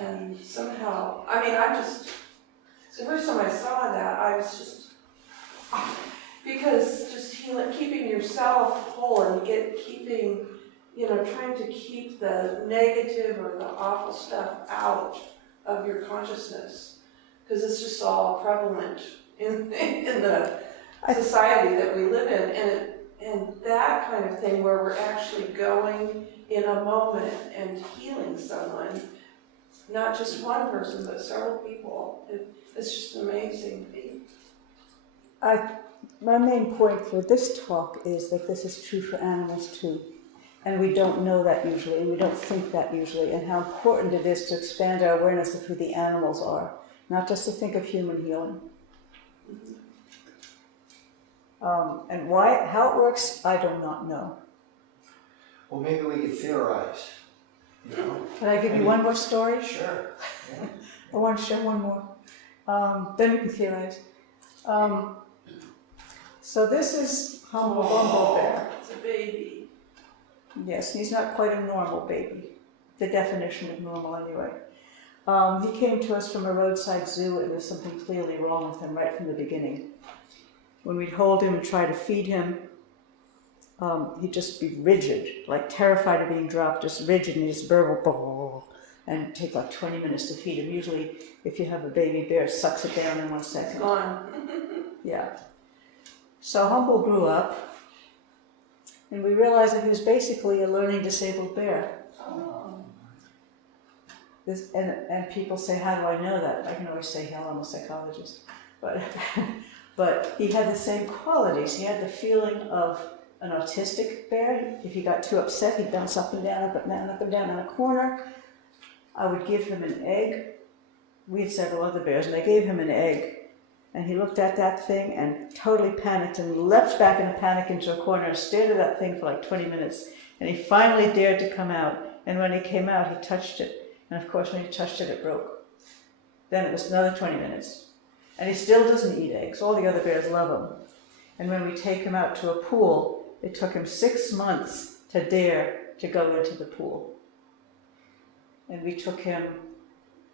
And somehow, the first time I saw that, I was just, because just keeping yourself whole and keeping, trying to keep the negative or the awful stuff out of your consciousness, because it's just all prevalent in the society that we live in, and that kind of thing where we're actually going in a moment and healing someone, not just one person, but several people. It's just an amazing thing. My main point for this talk is that this is true for animals too. And we don't know that usually, and we don't think that usually, and how important it is to expand our awareness of who the animals are, not just to think of human healing. And how it works, I do not know. Well, maybe we could theorize, Can I give you one more story? Sure. Yeah. I want to share one more. Then we can theorize. So this is Humble Bumble Bear. It's a baby. Yes, he's not quite a normal baby. The definition of normal anyway. He came to us from a roadside zoo, and there's something clearly wrong with him right from the beginning. When we'd hold him and try to feed him, he'd just be rigid, like terrified of being dropped, just rigid, and he'd just burble, and take like 20 minutes to feed him. Usually, if you have a baby bear, it sucks it down in 1 second. It's gone. Yeah. So Humble grew up, and we realized that he was basically a learning disabled bear. Oh. And people say, how do I know that? I can always say, hell, I'm a psychologist. But he had the same qualities. He had the feeling of an autistic bear. If he got too upset, he'd bounce up and down, up and down, up and down in a corner. I would give him an egg. We had several other bears, and I gave him an egg. And he looked at that thing and totally panicked and leapt back in a panic into a corner and stared at that thing for like 20 minutes. And he finally dared to come out. And when he came out, he touched it. And of course, when he touched it, it broke. Then it was another 20 minutes. And he still doesn't eat eggs. All the other bears love him. And when we take him out to a pool, it took him 6 months to dare to go into the pool. And we took him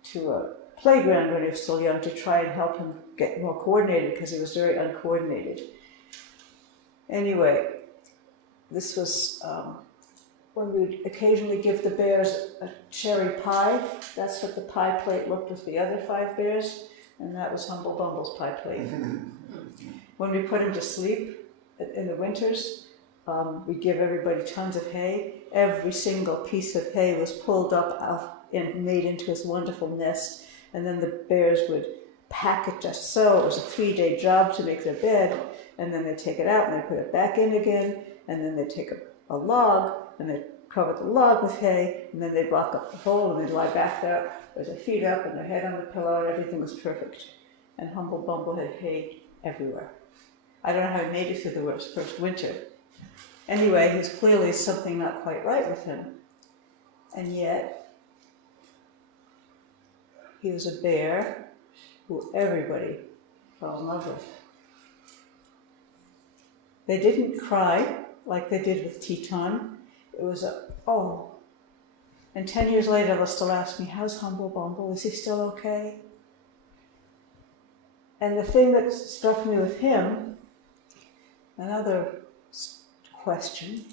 to a playground when he was still young to try and help him get more coordinated because he was very uncoordinated. Anyway, this was when we would occasionally give the bears a cherry pie. That's what the pie plate looked with the other 5 bears, and that was Humble Bumble's pie plate. When we put him to sleep in the winters, we give everybody tons of hay. Every single piece of hay was pulled up and made into his wonderful nest, and then the bears would pack it just so. It was a 3-day job to make their bed, and then they'd take it out and they'd put it back in again, and then they'd take a log and they'd cover the log with hay, and then they'd block up the hole and they'd lie back there with their feet up and their head on the pillow, and everything was perfect. And Humble Bumble had hay everywhere. I don't know how he made it through the first winter. Anyway, there's clearly something not quite right with him. And yet, he was a bear who everybody fell in love with. They didn't cry like they did with Teton. It was oh. And 10 years later, they'll still ask me, how's Humble Bumble? Is he still okay? And the thing that struck me with him, another question.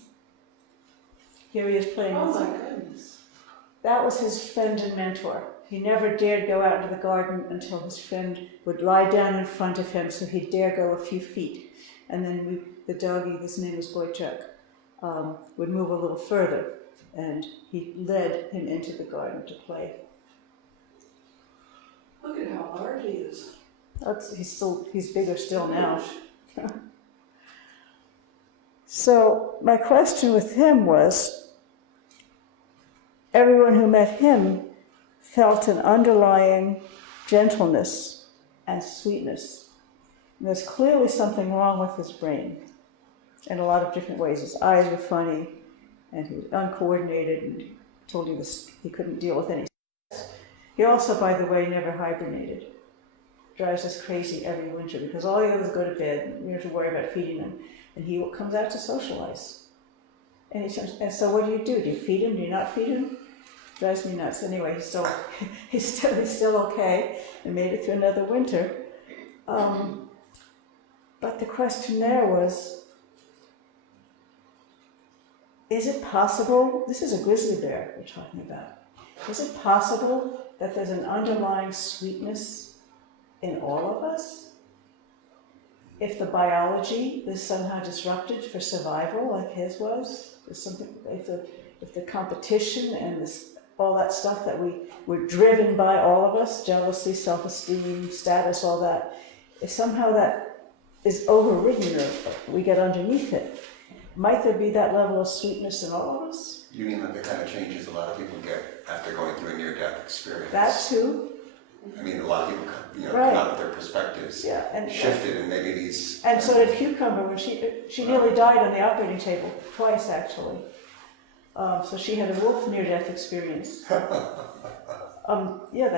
Here he is playing Oh with my him. goodness. That was his friend and mentor. He never dared go out into the garden until his friend would lie down in front of him so he'd dare go a few feet. And then the doggy, his name was Boychuk, would move a little further. And he led him into the garden to play. Look at how large he is. He's bigger still now. So my question with him was, everyone who met him felt an underlying gentleness and sweetness. And there's clearly something wrong with his brain in a lot of different ways. His eyes were funny, and he was uncoordinated, and told you this, he couldn't deal with any stress. He also, by the way, never hibernated. Drives us crazy every winter because all the others go to bed, and you don't have to worry about feeding them. And he comes out to socialize. And so what do? Do you feed him? Do you not feed him? Drives me nuts. Anyway, he's still okay and made it through another winter. But the question there was, is it possible, this is a grizzly bear we're talking about, is it possible that there's an underlying sweetness in all of us? If the biology is somehow disrupted for survival, like his was, if the competition and all that stuff that we're driven by, all of us, jealousy, self-esteem, status, all that, if somehow that is overridden or we get underneath it, might there be that level of sweetness in all of us? You mean like the kind of changes a lot of people get after going through a near-death experience? That too. I mean, a lot of people, Right. come out with their perspectives shifted, and maybe these. And so did Cucumber when she nearly died on the operating table twice, actually. So she had a wolf near-death experience. They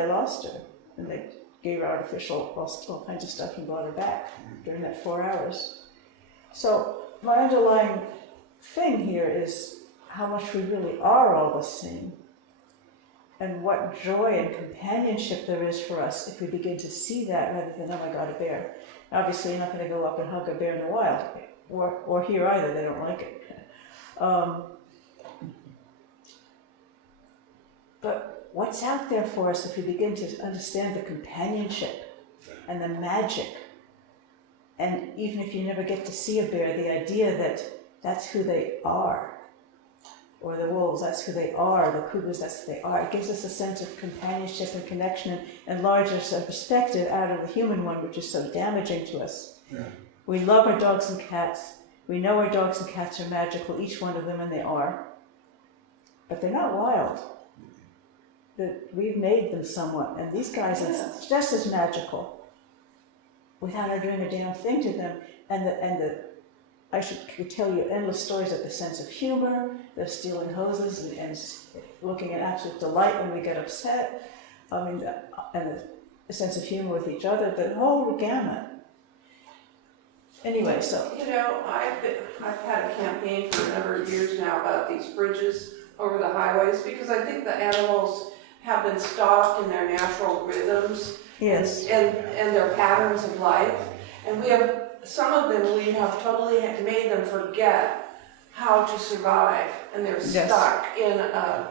lost her, and they gave her artificial all kinds of stuff and brought her back during that 4 hours. So my underlying thing here is how much we really are all the same, and what joy and companionship there is for us if we begin to see that rather than, oh my God, a bear. Obviously, you're not going to go up and hug a bear in the wild, or here either, they don't like it. But what's out there for us if we begin to understand the companionship and the magic? And even if you never get to see a bear, the idea that that's who they are, or the wolves, that's who they are, the cougars, that's who they are. It gives us a sense of companionship and connection and enlarges our perspective out of the human one, which is so damaging to us. Yeah. We love our dogs and cats, We know our dogs and cats are magical, each one of them, and they are. But they're not wild. We've made them somewhat, and these guys are just as magical without our doing a damn thing to them. I could tell you endless stories of the sense of humor, the stealing hoses and looking at absolute delight when we get upset. I mean, and the sense of humor with each other, the whole gamut. Anyway, so. You know, I've had a campaign for a number of years now about these bridges over the highways because I think the animals have been stopped in their natural rhythms. Yes. And their patterns of life. And we have, some of them, we have totally made them forget how to survive. And they're stuck in a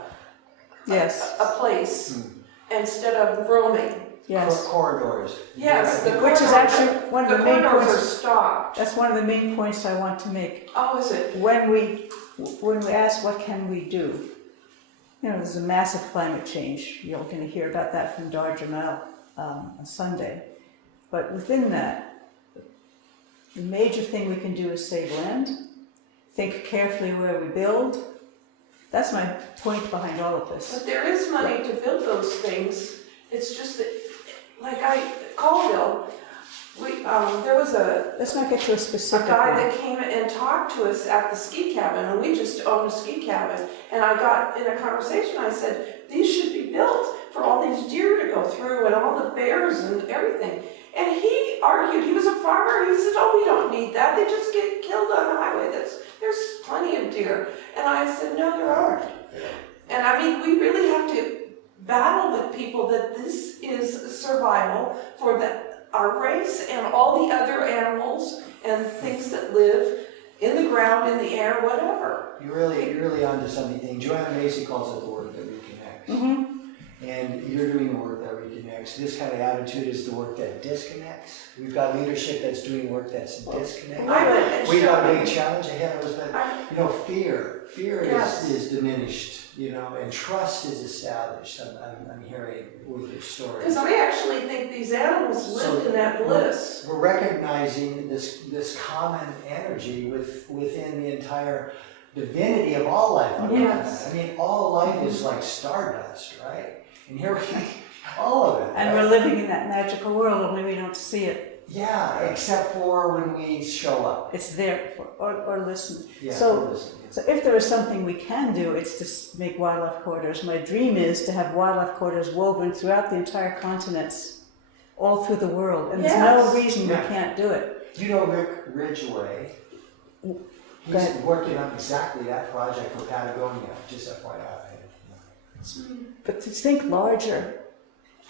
place instead of roaming. Yes. Corridors. Yes, Which is actually one of the main corridors are points. stopped. That's one of the main points I want to make. Oh, is it? When we ask what can we do, you know, there's a massive climate change. You're going to hear about that from Dar Jamal on Sunday. But within that, the major thing we can do is save land, think carefully where we build. That's my point behind all of this. But there is money to build those things. It's just that, like Colville, there was Let's not get to a specific guy one. that came and talked to us at the ski cabin, and we just owned a ski cabin. And I got in a conversation, I said, these should be built for all these deer to go through and all the bears and everything. And he argued, he was a farmer, he said, oh, we don't need that, they just get killed on the highway, there's plenty of deer. And I said, no, there aren't. And I mean, we really have to battle with people that this is survival for our race and all the other animals and things that live in the ground, in the air, whatever. You're really onto something. Joanna Macy calls it the work that reconnects. Mm-hmm. And you're doing the work that reconnects. This kind of attitude is the work that disconnects. We've got leadership that's doing work that's disconnecting. We got a big challenge ahead of us, but you know, fear is diminished, you know, and trust is established. I'm hearing with your story. Because I actually think these animals lived in that bliss. We're recognizing this common energy within the entire divinity of all life on Yes. Earth. I mean, all life is like stardust, right? And here we all of it. And right? we're living in that magical world, only we don't see it. Yeah, except for when we show up. It's there, or listen. Yeah, So- listen. So if there is something we can do, it's to make wildlife corridors. My dream is to have wildlife corridors woven throughout the entire continents, all through the world. And there's no reason we can't do it. You know Rick Ridgway? He's ahead. working on exactly that project for Patagonia, just FYI. But to think larger,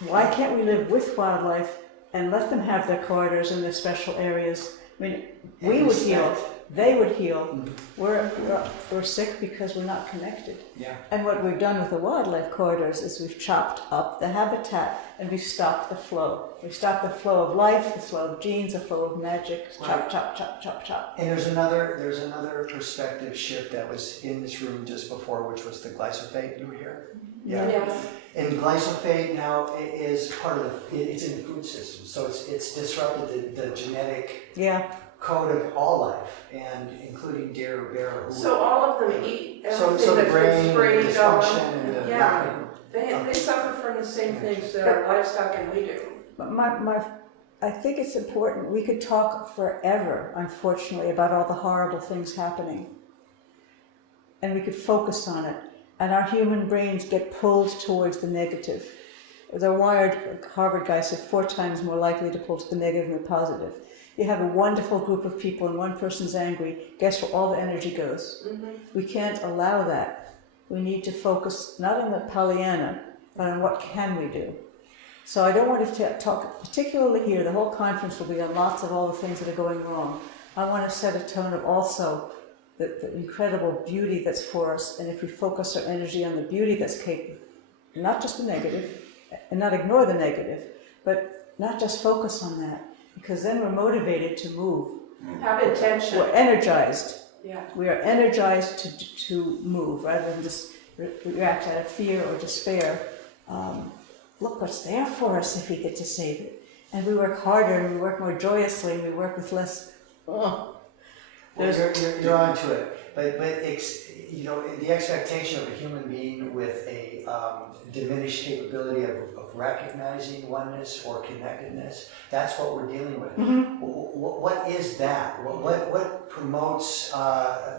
why can't we live with wildlife and let them have their corridors in their special areas? I mean, we would heal, they would heal. We're sick because we're not connected. Yeah. And what we've done with the wildlife corridors is we've chopped up the habitat and we've stopped the flow. We've stopped the flow of life, the flow of genes, the flow of magic. Chop, chop, chop, chop, chop. And there's another perspective shift that was in this room just before, which was the glyphosate. You were here? Yeah. Yes. And glyphosate now is part of it's in the food system, so it's disrupted the genetic code of all life, and including deer, bear. So all of them eat So everything the that's brain been sprayed dysfunction on. and the Yeah. They suffer from the same things that our livestock and we do. But I think it's important. We could talk forever, unfortunately, about all the horrible things happening. And we could focus on it. And our human brains get pulled towards the negative. They're wired, Harvard guy said, 4 times more likely to pull to the negative than the positive. You have a wonderful group of people and one person's angry, guess where all the energy goes? Mm-hmm. We can't allow that. We need to focus not on the Pollyanna, but on what can we do. So I don't want to talk, particularly here, the whole conference will be on lots of all the things that are going wrong. I want to set a tone of also the incredible beauty that's for us, and if we focus our energy on the beauty that's capable, not just the negative, and not ignore the negative, but not just focus on that, because then we're motivated to move. Have intention. We're energized. Yeah. We are energized to move rather than just react out of fear or despair. Look what's there for us if we get to save it. And we work harder and we work more joyously and we work with less Well, you're onto it, but you know, the expectation of a human being with a diminished capability of recognizing oneness or connectedness, that's what we're dealing with. What is that? What promotes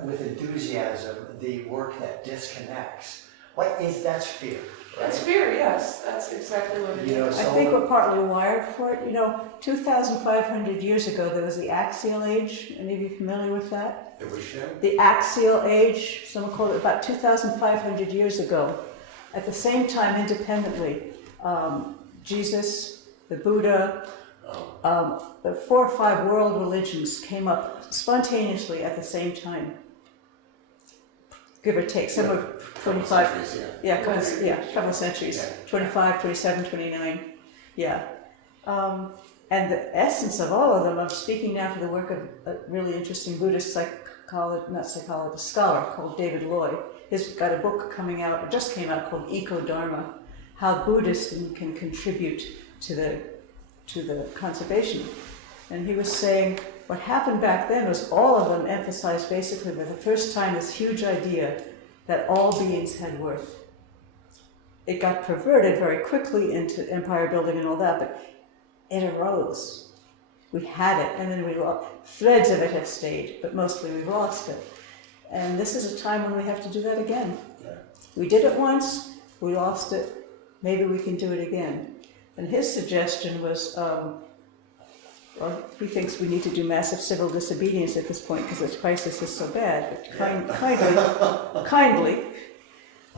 with enthusiasm the work that disconnects? What is that's fear? Right? That's fear, yes, that's exactly what it You know, is. I think we're partly wired for it. You know, 2,500 years ago, there was the axial age. Any of you familiar with that? The wish show? The axial age, someone called it about 2,500 years ago. At the same time, independently, Jesus, the Buddha, the 4 or 5 world religions came up spontaneously at the same time. Give or take, some of 25, a couple of centuries, 25, 27, 29, yeah. And the essence of all of them, I'm speaking now for the work of a really interesting Buddhist scholar called David Lloyd. He's got a book coming out, it just came out, called Eco-Dharma, how Buddhism can contribute to the conservation. And he was saying, what happened back then was all of them emphasized basically for the first time this huge idea that all beings had worth. It got perverted very quickly into empire building and all that, but it arose. We had it, and then we lost. Threads of it have stayed, but mostly we've lost it. And this is a time when we have to do that again. Yeah. We did it once, we lost it, maybe we can do it again. And his suggestion was, well, he thinks we need to do massive civil disobedience at this point because this crisis is so bad, but kindly.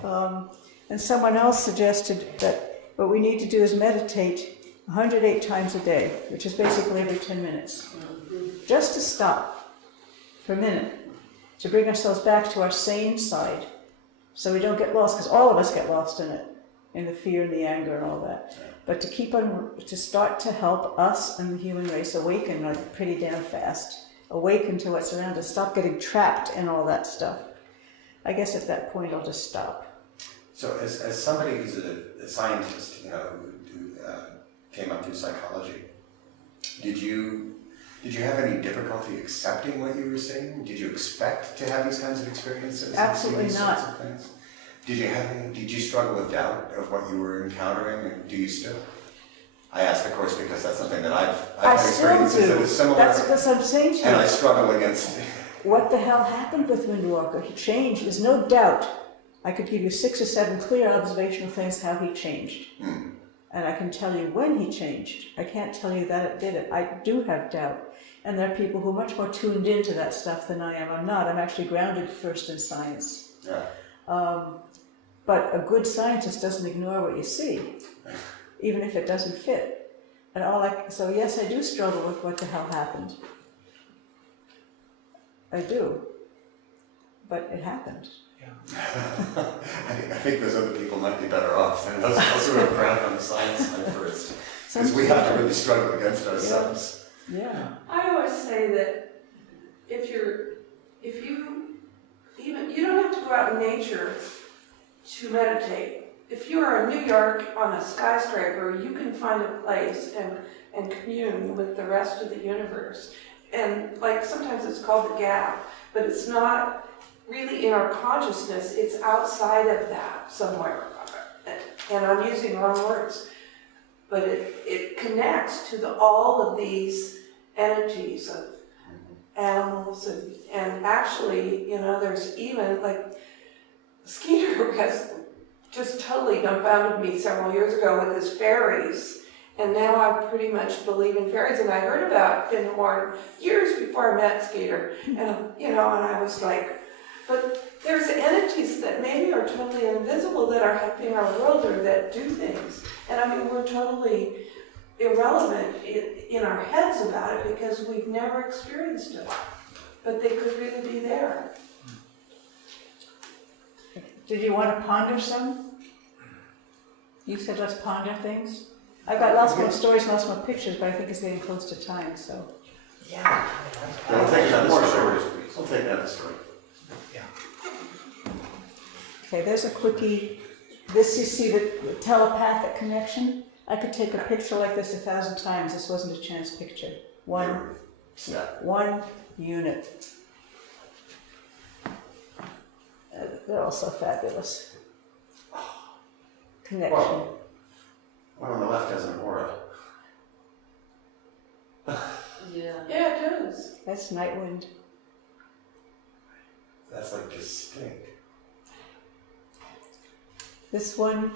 And someone else suggested that what we need to do is meditate 108 times a day, which is basically every 10 minutes. Just to stop for a minute, to bring ourselves back to our sane side, so we don't get lost, because all of us get lost in it, in the fear and the anger and all that. But to keep on, to start to help us and the human race awaken like pretty damn fast, awaken to what's around us, stop getting trapped in all that stuff. I guess at that point I'll just stop. So as somebody who's a scientist, you know, who came up through psychology, did you have any difficulty accepting what you were saying? Did you expect to have these kinds of experiences? Absolutely not. Sorts of things? Did you struggle with doubt of what you were encountering, and do you still? I ask, of course, because that's something that I've had experiences that is similar. That's because I'm saying to you. And I struggle against. What the hell happened with Windwalker? He changed. There's no doubt. I could give you 6 or 7 clear observational things how he changed. And I can tell you when he changed. I can't tell you that it did it. I do have doubt. And there are people who are much more tuned into that stuff than I am. I'm not. I'm actually grounded first in science. Yeah. But a good scientist doesn't ignore what you see, even if it doesn't fit. And so yes, I do struggle with what the hell happened. I do. But it happened. I think those other people might be better off than those who are grounded on the science side first. Because we have to really struggle against ourselves. Yeah. I always say that you don't have to go out in nature to meditate. If you are in New York on a skyscraper, you can find a place and commune with the rest of the universe. And like sometimes it's called the gap, but it's not really in our consciousness, it's outside of that somewhere. And I'm using the wrong words. But it connects to all of these entities of animals and actually, you know, there's even like Skeeter has just totally dumbfounded me several years ago with his fairies. And now I pretty much believe in fairies. And I heard about Finhorn years before I met Skeeter. And, you know, and I was like, but there's entities that maybe are totally invisible that are helping our world or that do things. And I mean, we're totally irrelevant in our heads about it because we've never experienced it. But they could really be there. Did you want to ponder some? You said let's ponder things. I've got lots more stories and lots more pictures, but I think it's getting close to time, so. Yeah. We'll take another story. We'll take another story. Okay, there's a quickie. This, you see the telepathic connection? I could take a picture like this 1,000 times. This wasn't a chance picture. One unit. They're also fabulous. Connection. Well, one on the left has an aura. Yeah. Yeah, it does. That's Nightwind. That's like distinct. This one,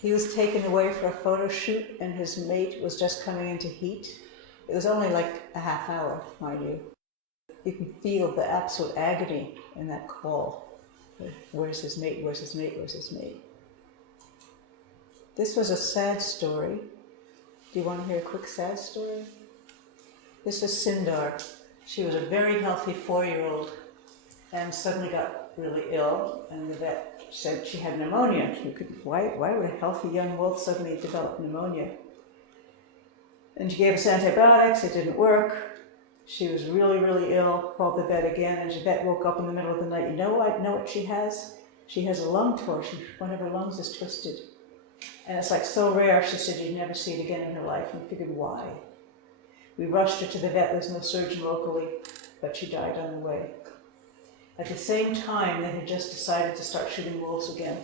he was taken away for a photo shoot and his mate was just coming into heat. It was only like a half hour, mind you. You can feel the absolute agony in that call. Where's his mate? Where's his mate? Where's his mate? This was a sad story. Do you want to hear a quick sad story? This was Sindar. She was a very healthy 4-year-old and suddenly got really ill, and the vet said she had pneumonia. Why would a healthy young wolf suddenly develop pneumonia? And she gave us antibiotics, it didn't work. She was really, really ill, called the vet again, and the vet woke up in the middle of the night. You know what she has? She has a lung torsion. One of her lungs is twisted. And it's like so rare, she said you'd never see it again in her life. And we figured, why? We rushed her to the vet, there's no surgeon locally, but she died on the way. At the same time, they had just decided to start shooting wolves again,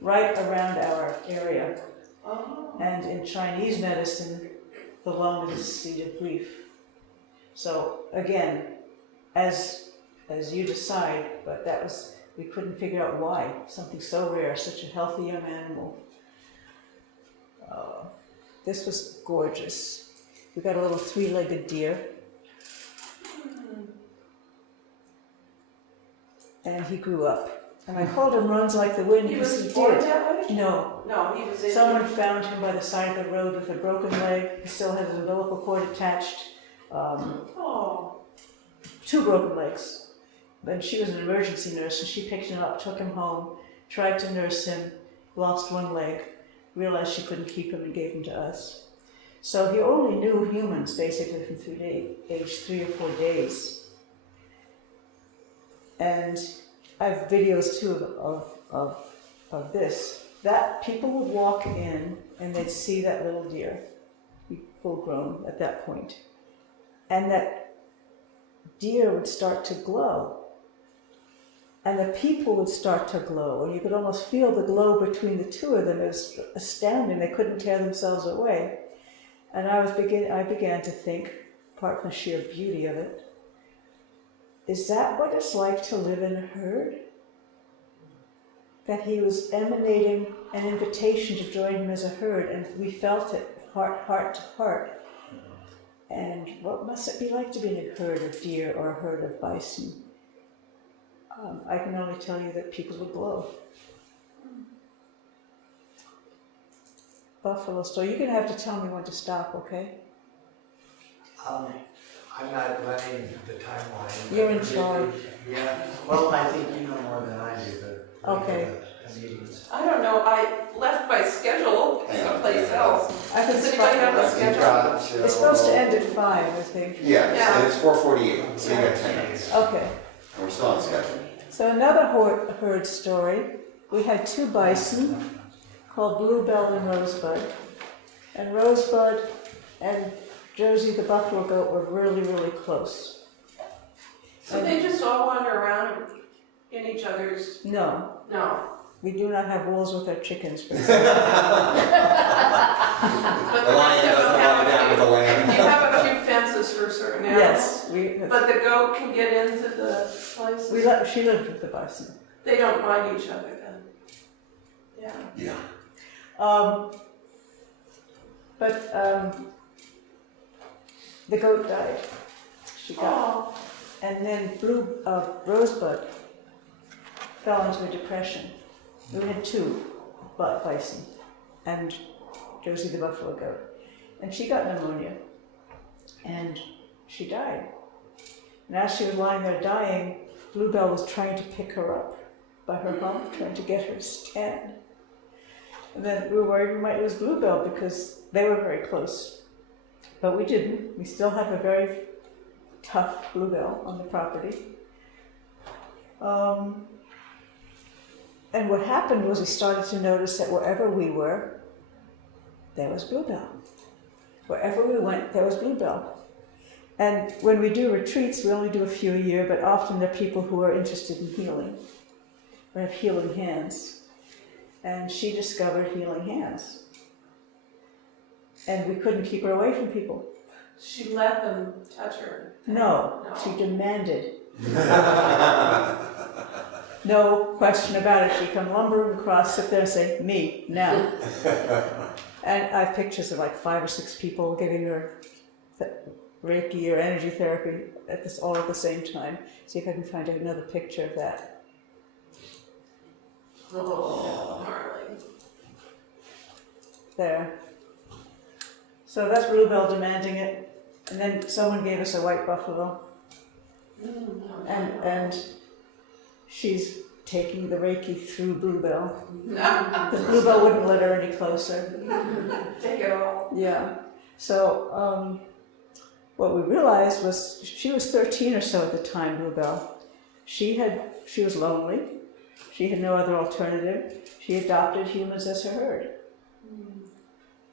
right around our area. Oh. And in Chinese medicine, the lung is a seat of grief. So again, as you decide, but that was, we couldn't figure out why. Something so rare, such a healthy young animal. This was gorgeous. We got a little 3-legged deer. And he grew up. And I called him Runs Like the Wind He because was he born did. that way? No. No, he was in. Someone found him by the side of the road with a broken leg. He still had his umbilical cord attached. Oh. 2 broken legs. But she was an emergency nurse and she picked him up, took him home, tried to nurse him, lost 1 leg, realized she couldn't keep him and gave him to us. So he only knew humans basically from age 3 or 4 days. And I have videos too of this. That people would walk in and they'd see that little deer, full grown at that point. And that deer would start to glow. And the people would start to glow. And you could almost feel the glow between the 2 of them. It was astounding. They couldn't tear themselves away. And I began to think, apart from the sheer beauty of it, is that what it's like to live in a herd? That he was emanating an invitation to join him as a herd, and we felt it heart to heart. And what must it be like to be in a herd of deer or a herd of bison? I can only tell you that people would glow. Buffalo story. You're going to have to tell me when to stop, okay? I'm not running the timeline. You're in charge. Yeah, well, I think you know more than I do, but. Okay. The meetings. I don't know, I left my schedule someplace else. I can Does anybody have a You've schedule? got till- It's supposed to end at 5, I think. Yeah, Yeah. and it's 4:48, so you got 10 minutes. Okay. And we're still on schedule. So another herd story. We had 2 bison called Bluebell and Rosebud. And Rosebud and Josie the buffalo goat were really, really close. So they just all wander around in each other's, No, no. we do not have rules with our chickens. But The lion doesn't lie down with the lamb. You have a few fences for certain animals. Yes, But the goat can get into the places. she lived with the bison. They don't mind each other then. Yeah. Yeah. But the goat died. She got, Oh. and then Rosebud fell into a depression. We had 2 bison and Josie the buffalo goat, and she got pneumonia, and she died. And as she was lying there dying, Bluebell was trying to pick her up by her hump, trying to get her to stand. And then we were worried we might lose Bluebell because they were very close. But we didn't. We still have a very tough Bluebell on the property. And what happened was we started to notice that wherever we were, there was Bluebell. Wherever we went, there was Bluebell. And when we do retreats, we only do a few a year, but often they're people who are interested in healing, or have healing hands. And she discovered healing hands. And we couldn't keep her away from people. She let them touch her. No, No. she demanded. No question about it. She'd come lumbering across, sit there and say, me, now. And I have pictures of like 5 or 6 people giving her Reiki or energy therapy all at the same time. See if I can find another picture of that. Oh, darling. There. So that's Bluebell demanding it. And then someone gave us a white buffalo. And she's taking the Reiki through Bluebell. Because Bluebell wouldn't let her any closer. Take it all. Yeah. So what we realized was she was 13 or so at the time, Bluebell. She was lonely. She had no other alternative. She adopted humans as her herd.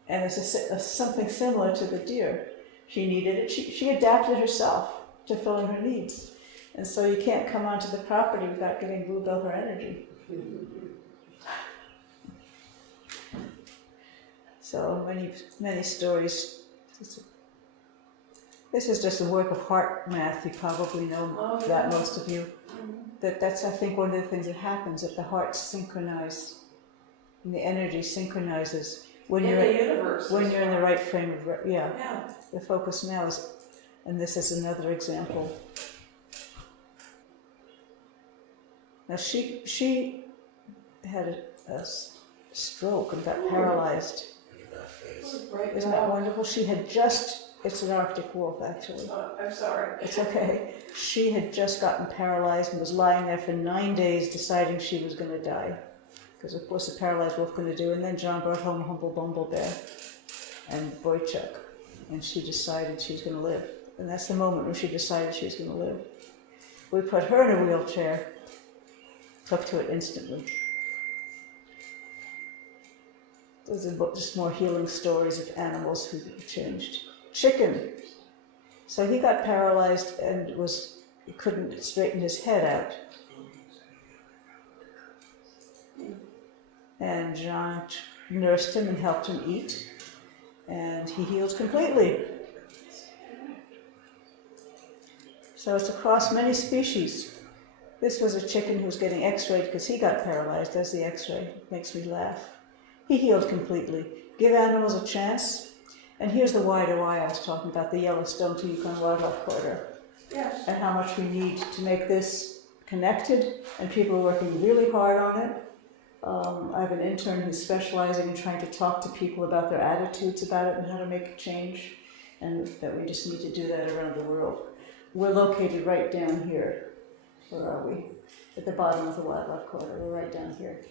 And it's something similar to the deer. She needed it. She adapted herself to filling her needs. And so you can't come onto the property without giving Bluebell her energy. So many stories. This is just a work of heart math. You probably know that, most of you. That's, I think, one of the things that happens, that the hearts synchronize and the energy synchronizes when In you're the universe. when you're in the right frame of Yeah. The focus now is, and this is another example. Now she had a stroke and got paralyzed. Isn't that wonderful? She had just, it's an Arctic wolf actually. I'm sorry. It's okay. She had just gotten paralyzed and was lying there for 9 days deciding she was going to die. Because of course a paralyzed wolf going to do. And then John brought home Humble Bumble Bear and Boychuk. And she decided she was going to live. And that's the moment when she decided she was going to live. We put her in a wheelchair, took to it instantly. Those are just more healing stories of animals who changed. Chicken. So he got paralyzed and he couldn't straighten his head out. And John nursed him and helped him eat. And he healed completely. So it's across many species. This was a chicken who was getting x-rayed because he got paralyzed. There's the x-ray. Makes me laugh. He healed completely. Give animals a chance. And here's the why do I was talking about, the Yellowstone to Yukon Wildlife Corridor. Yes. And how much we need to make this connected. And people are working really hard on it. I have an intern who's specializing in trying to talk to people about their attitudes about it and how to make a change. And that we just need to do that around the world. We're located right down here. Where are we? At the bottom of the wildlife corridor. We're right down here.